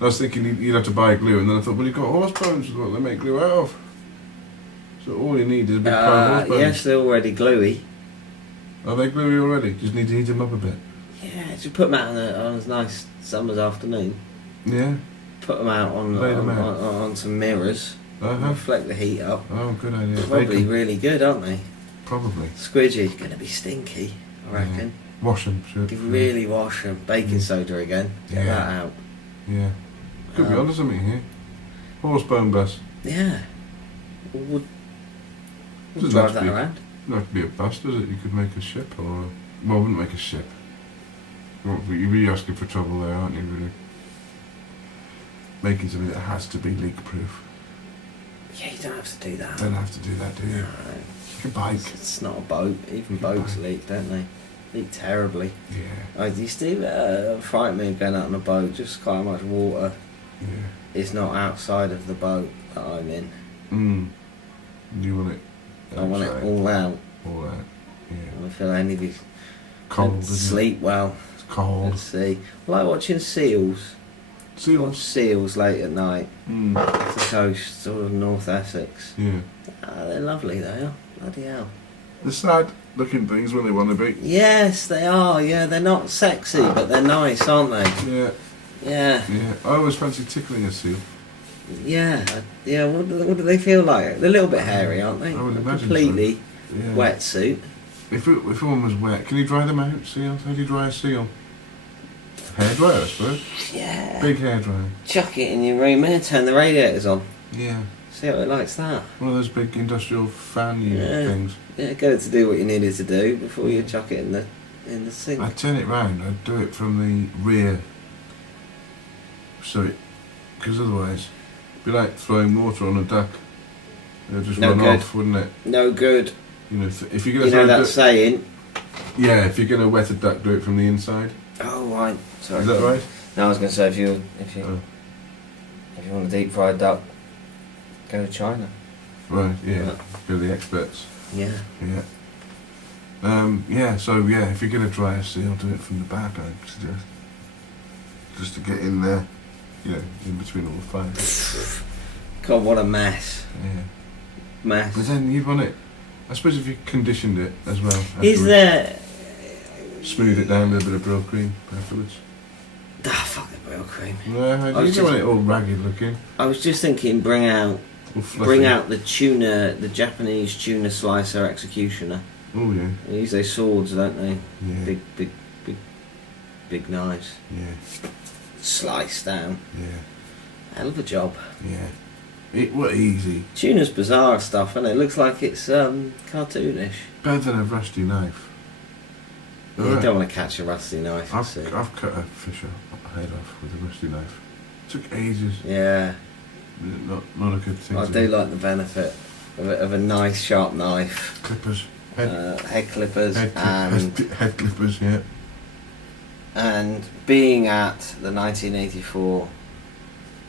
I was thinking you'd have to buy glue, and then I thought, well, you've got horse bones, what they make glue out of. So all you need is a big pile of horse bones. Yes, they're already gluey. Are they gluey already? Just need to heat them up a bit. Yeah, just put them out on a nice summer's afternoon. Yeah. Put them out on some mirrors. Reflect the heat up. Oh, good idea. Probably really good, aren't they? Probably. Squidgy's going to be stinky, I reckon. Wash them. Really wash them. Baking soda again. Get that out. Yeah. Could be onto something here. Horse bone bus. Yeah. We'll drive that around. Doesn't have to be a bus, does it? You could make a ship or... Well, I wouldn't make a ship. You'd be asking for trouble there, aren't you, really? Making something that has to be leak-proof. Yeah, you don't have to do that. Don't have to do that, do you? No. Like a bike. It's not a boat. Even boats leak, don't they? Leak terribly. Yeah. I used to frighten me going out on a boat, just how much water is not outside of the boat that I'm in. You want it outside. I want it all out. All out, yeah. I feel any of these cold, sleep well. It's cold. Let's see. I like watching seals. Watch seals late at night off the coast, sort of North Essex. Yeah. They're lovely, they are. Bloody hell. They're sad looking things when they want to be. Yes, they are. Yeah, they're not sexy, but they're nice, aren't they? Yeah. Yeah. Yeah. I always fancy tickling a seal. Yeah. Yeah. What do they feel like? They're a little bit hairy, aren't they? I would imagine completely so. Yeah. wetsuit. If one was wet, can you dry them out, seals? How do you dry a seal? Hairdryer, I suppose. Yeah. Big hairdryer. Chuck it in your room here, turn the radiators on. Yeah. See how it likes that. One of those big industrial fan unit things. Yeah, get it to do what you needed to do before you chuck it in the sink. I'd turn it round, I'd do it from the rear. Because otherwise, it'd be like throwing water on a duck. It'd just run off, wouldn't it? No good. You know, if you're going to that saying? Yeah, if you're going to wet a duck, do it from the inside. Oh, right. Sorry. Is that right? No, I was going to say if you want a deep fried duck, go to China. Right. Yeah. Go to the experts. Yeah. Yeah. If you're going to dry a seal, do it from the back, I'd suggest. Just to get in there, in between all the fire. God, what a mess. Yeah. Mess. But then you'd want it, I suppose if you conditioned it as well. Is there... Smooth it down with a bit of brill cream afterwards. Fuck the brill cream. No, you don't want it all ragged looking. I was just thinking bring out the tuna, the Japanese tuna slicer executioner. Oh yeah. They use those swords, don't they? Yeah. Big knives. Yeah. Slice down. Yeah. Hell of a job. Yeah. It was easy. Tuna's bizarre stuff, and it looks like it's cartoonish. Better than a rusty knife. Yeah, you don't want to catch a rusty knife. I've cut a fish head off with a rusty knife. It took ages. Yeah. Not a good thing. I do like the benefit of a nice sharp knife. Clippers. Head clippers. Head clippers, yeah. And being at the 1984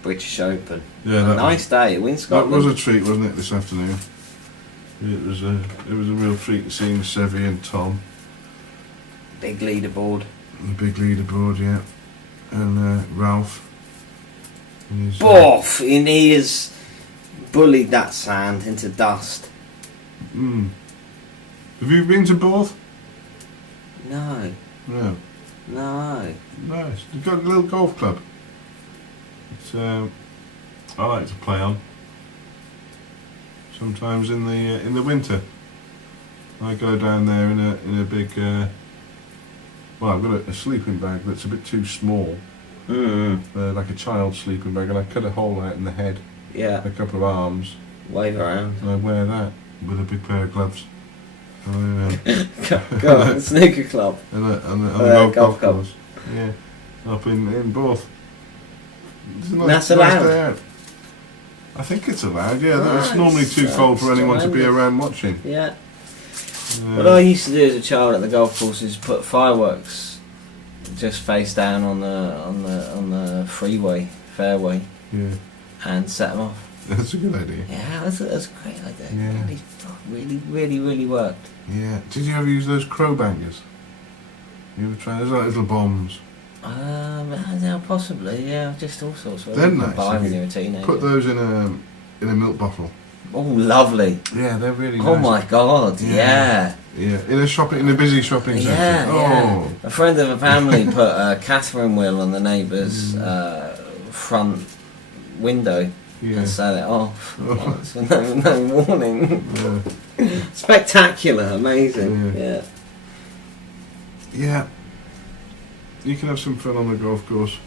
British Open. Yeah, a nice day at Scotland. That was a treat, wasn't it, this afternoon? It was a real treat seeing Sevy and Tom. Big leaderboard. The big leaderboard, yeah. And Ralph. Boff! He has bullied that sand into dust. Have you been to both? No. No. No. Nice. You've got a little golf club. It's, I like to play on. Sometimes in the winter, I go down there in a big. Well, I've got a sleeping bag that's a bit too small, like a child's sleeping bag, and I cut a hole out in the head. Yeah. A couple of arms. Wave around. And I wear that with a big pair of gloves. Go on, snooker club. And the golf club. course. Yeah. Up in Bowe. That's allowed. Day out. I think it's allowed, yeah. Nice. It's normally too cold for anyone to be around watching. Yeah. What I used to do as a child at the golf course is put fireworks just face down on the fairway, yeah, and set them off. That's a good idea. Yeah, that's a great idea. Yeah. Really worked. Yeah. Did you ever use those crow bangers? You ever try those like little bombs? Yeah, possibly. Yeah, just all sorts of. They're nice. Buy when you're a teenager. Put those in a milk bottle. Oh, lovely. Yeah, they're really nice. Oh my God, yeah. Yeah, in a busy shopping centre. Yeah. A friend of a family put a Catherine wheel on the neighbour's front window and set it off. So no warning. Yeah. Spectacular, amazing. Yeah. Yeah. You can have some fun on the golf course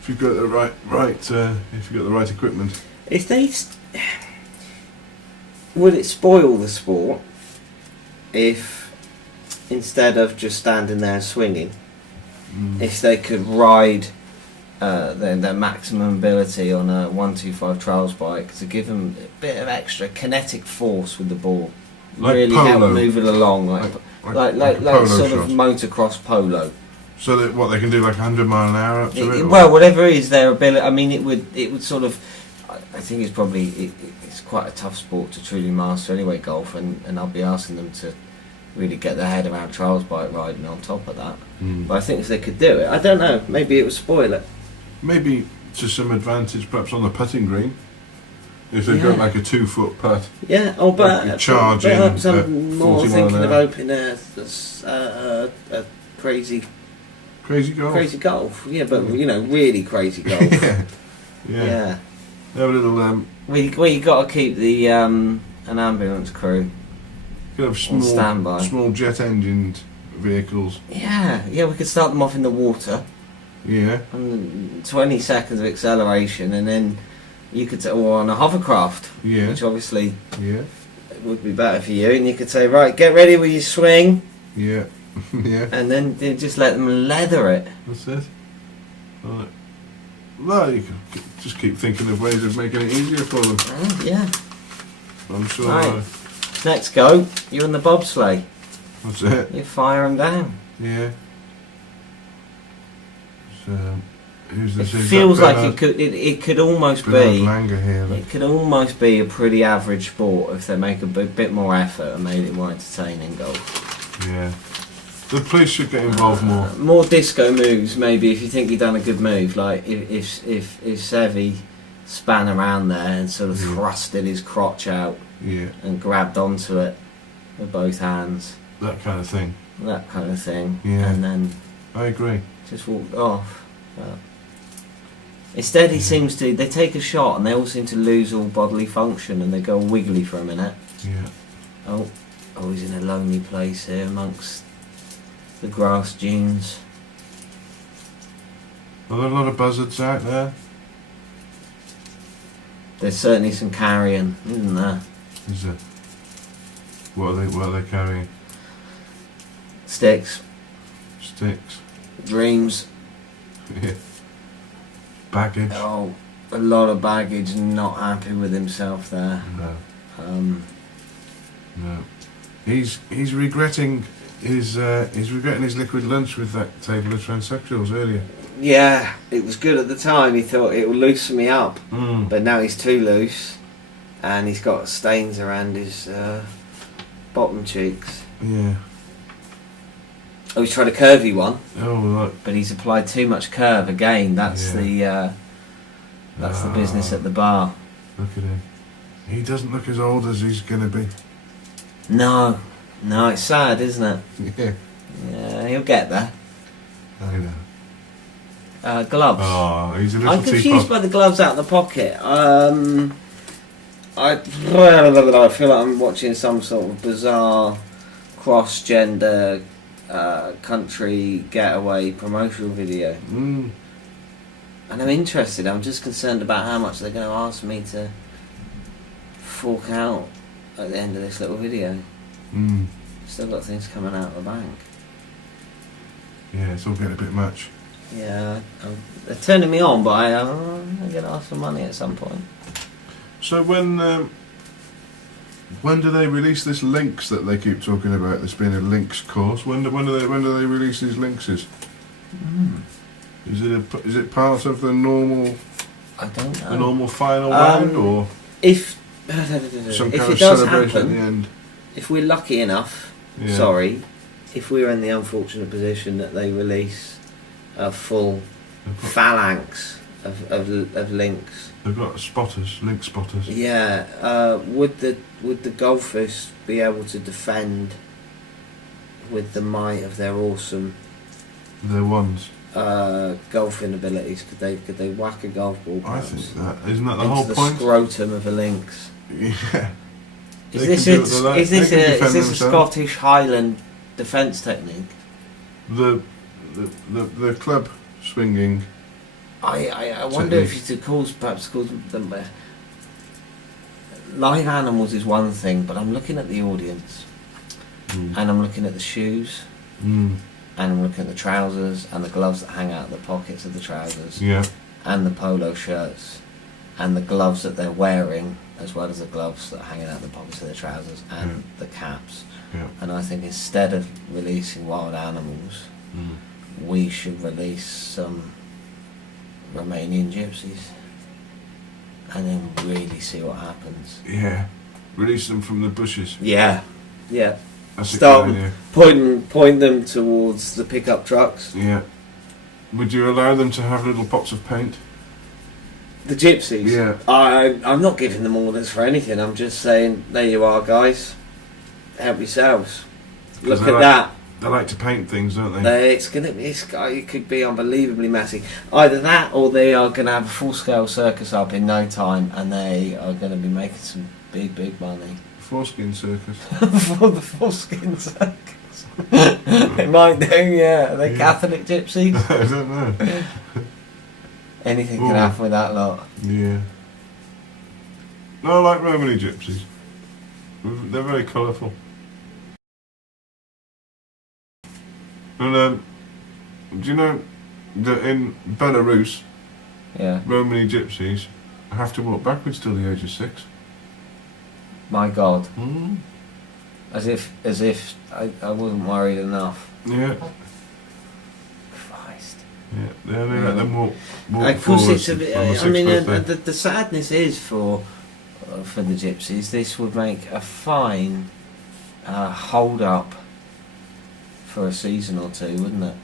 if you've got the right equipment. If they would it spoil the sport if instead of just standing there swinging, if they could ride their maximum ability on a 125 trials bike to give them a bit of extra kinetic force with the ball, like really polo. help move it along, like sort shot. of motocross polo. So that what they can do like 100 mile an hour up to it? Well, whatever is their ability. I mean, it would sort of. I think it's probably it's quite a tough sport to truly master anyway, golf, and I'll be asking them to really get their head around trials bike riding on top of that. But I think if they could do it, I don't know, maybe it would spoil it. Maybe to some advantage, perhaps on the putting green, if they've got like a 2 foot putt. Yeah, but charge perhaps in I'm more thinking of opening a crazy golf. Yeah, but really crazy golf. Yeah. Have a little. Well, you got to keep the an ambulance crew. You could have on standby. Small jet engined vehicles. Yeah, we could start them off in the water. Yeah. And 20 seconds of acceleration, and then you could or on a hovercraft. Yeah. Which obviously. Yeah. Would be better for you, and you could say, right, get ready with your swing. Yeah. Yeah. And then just let them leather it. That's it. Right. Well, you can just keep thinking of ways of making it easier for them. Yeah. I'm sure. Right. Next go, you're in the bobsleigh. That's it. You fire them down. Yeah. So, who's this? It feels like it could almost be. Here, it could almost be a pretty average sport if they make a bit more effort and made it more entertaining. Golf. Yeah. The police should get involved more. More disco moves, maybe, if you think you've done a good move. Like if Sevy span around there and sort of thrusted his crotch out and grabbed onto it with both hands. That kind of thing. Yeah. And then I agree. Just walked off. But instead, he seems to. They take a shot and they all seem to lose all bodily function and they go wiggly for a minute. Yeah. Oh, he's in a lonely place here amongst the grass dunes. Are there a lot of buzzards out there? There's certainly some carrion, isn't there? Is there? What are they carrying? Sticks. Yeah. Dreams. Baggage. Oh, a lot of baggage. Not happy with himself there. No. No. He's regretting his liquid lunch with that table of transsexuals earlier. Yeah, it was good at the time. He thought it would loosen me up, but now he's too loose, and he's got stains around his bottom cheeks. Yeah. Oh, he's tried a curvy one. Oh, look. But he's applied too much curve again. That's the business at the bar. Look at him. He doesn't look as old as he's going to be. No, it's sad, isn't it? Yeah. Yeah, he'll get there. I know. Gloves. Oh, he's a little I'm confused teapot. by the gloves out of the pocket. I feel like I'm watching some sort of bizarre cross-gender country getaway promotional video. Mm. And I'm interested. I'm just concerned about how much they're going to ask me to fork out at the end of this little video. Mm. Still got things coming out of the bank. Yeah, it's all getting a bit much. Yeah, they're turning me on, but I'm going to ask for money at some point. So when do they release this links that they keep talking about? There's been a links course. When do they release these linkses? Mm. Is it part of the normal? I don't know. The normal final round, or if some if kind it of does celebration happen, at the end? if we're lucky enough, Yeah. if we're in the unfortunate position that they release a full phalanx of links. They've got spotters, link spotters. Yeah, would the golfers be able to defend with the might of their awesome They're ones. golfing abilities? Could they whack a golf ball? I Perhaps, think that isn't that the into whole the point? scrotum of a lynx. Yeah. Is They this can do what they like. is They this can a defend Scottish themselves. Highland defence technique? The club swinging. I wonder if you could call them live animals is one thing, but I'm looking at the audience, and I'm looking at the shoes, and I'm looking at the trousers and the gloves that hang out of the pockets of the trousers, Yeah. and the polo shirts, and the gloves that they're wearing, as well as the gloves that are hanging out of the pockets of their trousers, and the caps. Yeah. And I think instead of releasing wild animals, we should release some Romanian gypsies and then really see what happens. Yeah. Release them from the bushes. Yeah. That's Start a good idea. point them towards the pickup trucks. Yeah. Would you allow them to have little pots of paint? The gypsies. Yeah. I'm not giving them orders for anything. I'm just saying, there you are, guys. Help yourselves. Look at that. They like to paint things, don't they? It could be unbelievably messy. Either that, or they are going to have a full-scale circus up in no time, and they are going to be making some big money. Foreskin circus. For the foreskin circus. It might do, yeah. Are they Catholic gypsies? I don't know. Anything can happen with that lot. Yeah. No, I like Romany gypsies. They're very colourful. And do you know that in Belarus, Romany gypsies have to walk backwards till the age of 6? My God. Mm. As if I wasn't worried enough. Yeah. Christ. Yeah. They only let them walk Of course, forward it's a bit. on the I 6th mean, birthday. the sadness is for the gypsies. This would make a fine hold up for a season or two, wouldn't it?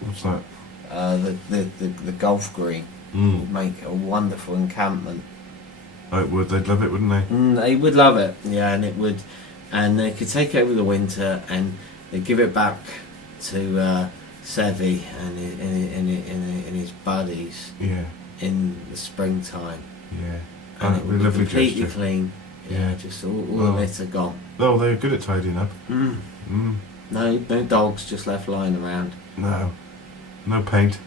What's that? The golf green would make a wonderful encampment. Oh, it would. They'd love it, wouldn't they? They would love it, yeah, and it would, and they could take it over the winter and they give it back to Sevi and his buddies. Yeah. In the springtime. Yeah. And it would be lovely completely gesture. clean. Yeah, just all the litter gone. Oh, they're good at tidying up. No dogs just left lying around. No paint.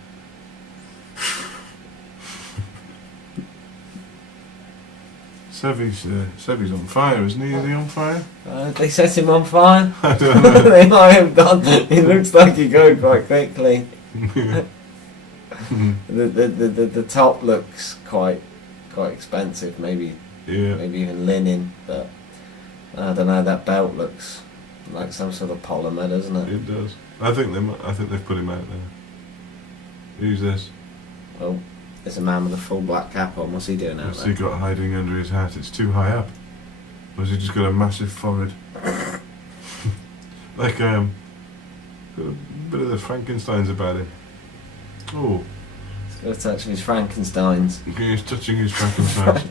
Sevi's on fire, isn't he? Is he on fire? They set him on fire. I don't know. They might have done. It looks like he goes quite quickly. The top looks quite expensive. Maybe even linen, but I don't know. That belt looks like some sort of polymer, doesn't it? It does. I think they've put him out there. Who's this? Well, there's a man with a full black cap on. What's he doing out What's there? he got hiding under his hat? It's too high up. Or has he just got a massive forehead? Like got a bit of the Frankensteins about him. Oh. He's got a touch of his Frankensteins. He's touching his Frankensteins.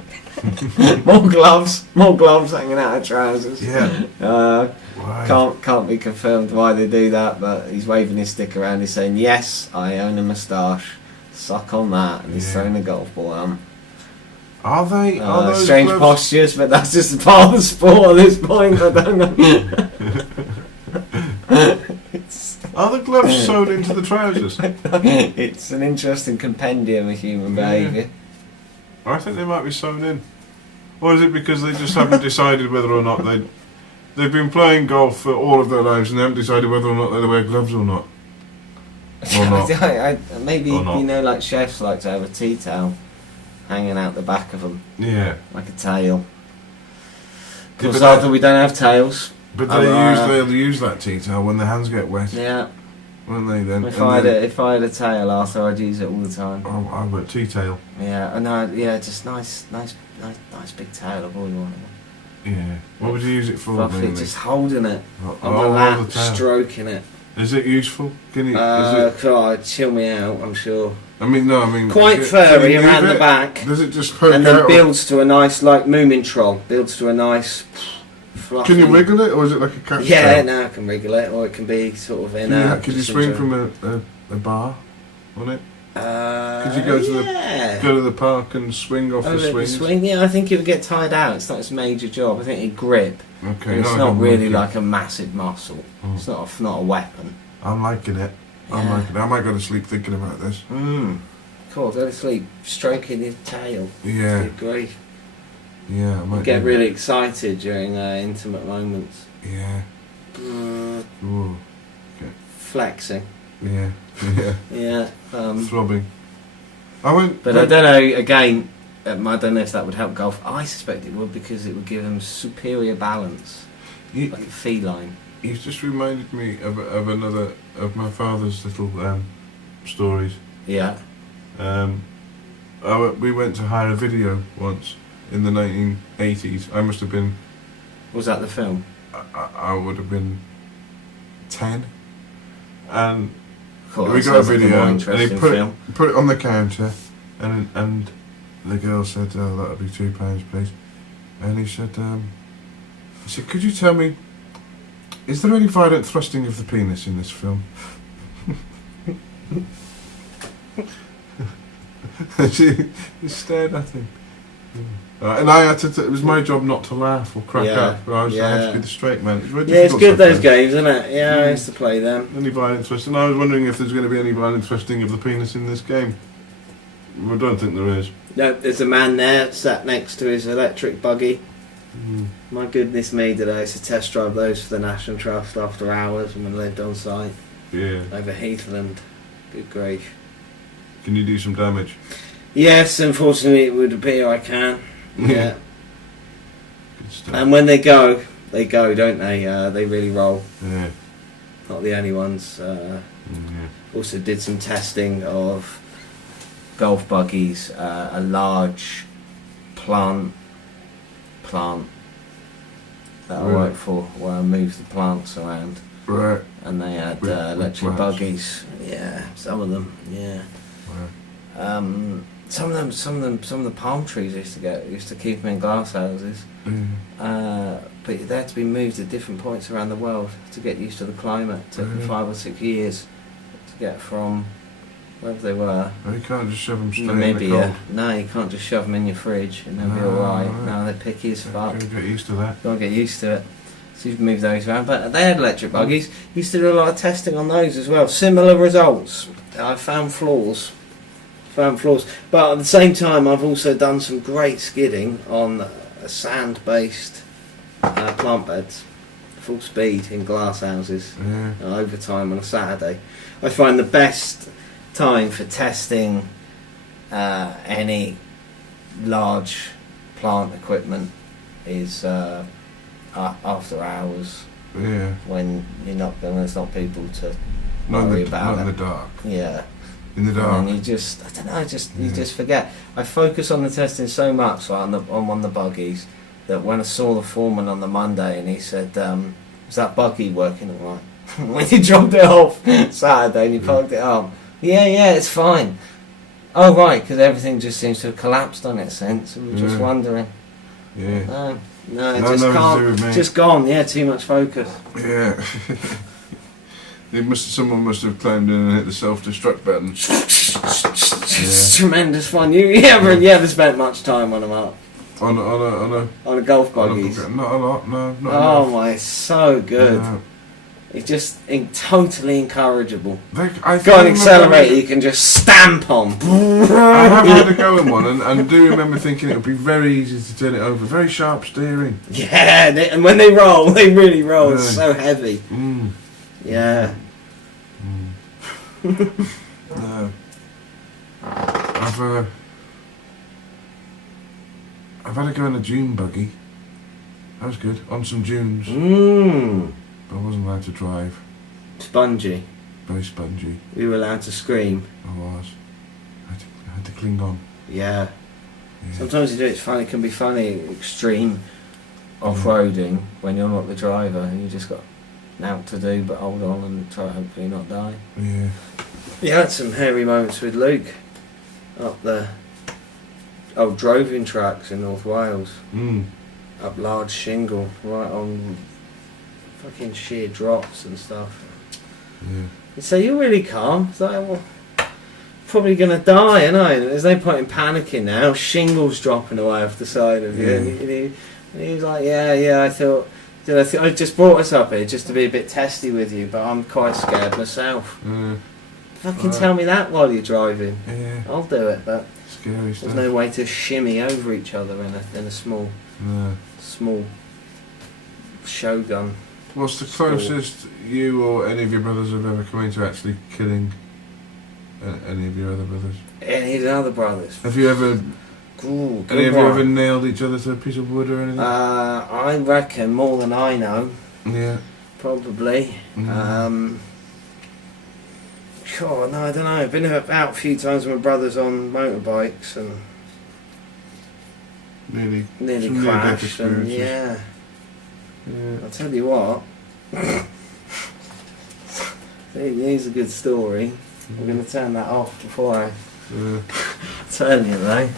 More gloves hanging out of trousers. Yeah. Can't be confirmed why they do that, but he's waving his stick around. He's saying, "Yes, I own a moustache. Suck on that," and he's throwing a golf ball at him. Are those strange gloves? postures, but that's just part of the sport at this point. I don't know. Are the gloves sewn into the trousers? It's an interesting compendium of human behaviour. I think they might be sewn in. Or is it because they just haven't decided whether or not they've been playing golf for all of their lives and they haven't decided whether or not they wear gloves or not? Or not. Maybe, like chefs like to have a tea towel hanging out the back of them. Yeah. Like a tail. Of course, either we don't have tails. But they'll use that tea towel when their hands get wet. Yeah. Won't they then? If I had a tail, Arthur, I'd use it all the time. Oh, I wear tea tail. Yeah, just nice big tail. I've always wanted one. Yeah. What would you use it for? Roughly, just holding it on the on lap, the tail. Stroking it. Is it useful? Can you? God, chill me out. I'm sure. Quite furry around the back. Does it just poke and then out? Builds to a nice, like Moomin Troll. Builds to a nice. Fluffy. Can you wiggle it, or is it like a cat's Yeah, tail? no, I can wriggle it, or it can be sort of in. Could you swing from a bar on it? Could you go to the park and swing off the swings? Swing, yeah, I think it would get tired out. It's not its major job. I think it'd grip. Okay, it's not really like a massive muscle. It's not a weapon. I'm liking it. I might go to sleep thinking about this. Cool, go to sleep stroking his tail. Yeah. Good grief. Yeah, I might get really excited during intimate moments. Yeah. Ooh. Okay. Flexing. Yeah. Yeah. Throbbing. I don't know. Again, I don't know if that would help golf. I suspect it would because it would give them superior balance, like a feline. You've just reminded me of another of my father's little stories. Yeah. We went to hire a video once in the 1980s. I must have been. Was that the film? I would have been 10, and cool, we got a video, and he put it on the counter, and the girl said, "Oh, that'll be £2, please." And he said, "Could you tell me, is there any violent thrusting of the penis in this film?" She stared at him. And I had to. It was my job not to laugh or crack up. I had to be the straight man. It's it's good those games, isn't it? Yeah, I used to play them. Any violent thrusting? I was wondering if there's going to be any violent thrusting of the penis in this game. I don't think there is. No, there's a man there sat next to his electric buggy. My goodness me, did I used to test drive those for the National Trust after hours when we lived on site. Yeah. Over Heathland. Good grief. Can you do some damage? Yes, unfortunately it would appear I can. Yeah. Good stuff. And when they go, don't they? They really roll. Yeah. Not the only ones. Also did some testing of golf buggies, a large plant that I worked for, where I moved the plants around. Right. And they had electric buggies. Yeah, some of them. Yeah. Right. Some of the palm trees used to keep them in glass houses. But they had to be moved at different points around the world to get used to the climate. It took them 5 or 6 years to get from wherever they were. Well, you can't just shove them straight in the Namibia. cold. No, you can't just shove them in your fridge and they'll be alright. No, they're picky as fuck. You've got to get used to that. Got to get used to it. So you've moved those around. But they had electric buggies. Used to do a lot of testing on those as well. Similar results. I found flaws. But at the same time, I've also done some great skidding on sand-based plant beds, full speed in glass houses, overtime on a Saturday. I find the best time for testing any large plant equipment is after hours. Yeah. When there's not people to worry about it. Not in the dark. Yeah. In the dark. And you just forget. I focus on the testing so much on one of the buggies that when I saw the foreman on the Monday and he said, "Was that buggy working all right?" When he dropped it off Saturday and he parked it up. Yeah, it's fine. Oh right, because everything just seems to have collapsed on it since. We were just wondering. Yeah. No, just can't. Just gone. Yeah, too much focus. Yeah. Someone must have climbed in and hit the self-destruct button. It's tremendous fun. You ever spent much time on them up? On a golf buggies? Not a lot. No. Not oh enough. my, it's so good. It's just totally encourageable. Go on accelerator, you can just stamp on. I have had a go in one, and do remember thinking it would be very easy to turn it over. Very sharp steering. Yeah, and when they roll, they really roll. It's so heavy. Yeah. No. I've had a go in a dune buggy. That was good. On some dunes. But I wasn't allowed to drive. Spongy. Very spongy. We were allowed to scream. I was. I had to cling on. Yeah. Sometimes you do it's funny. It can be funny, extreme off-roading when you're not the driver and you just got out to do, but hold on and try to hopefully not die. Yeah. You had some hairy moments with Luke up the old droving tracks in North Wales. Up large shingle, right on fucking sheer drops and stuff. Yeah. You say you're really calm. It's like, well, probably gonna die, and there's no point in panicking now. Shingles dropping away off the side of you. And he was like, yeah. I thought I just brought us up here just to be a bit testy with you, but I'm quite scared myself. Fucking tell me that while you're driving. Yeah. I'll do it, but scary stuff. There's no way to shimmy over each other in a small shotgun. What's the closest you or any of your brothers have ever come into actually killing any of your other brothers? Any of the other brothers? Have you ever... Any of you ever nailed each other to a piece of wood or anything? I reckon more than I know. Yeah. Probably. Sure, no, I don't know. I've been out a few times with my brothers on motorbikes and nearly crashed. And yeah. I'll tell you what. Here's a good story. I'm going to turn that off before I turn you though.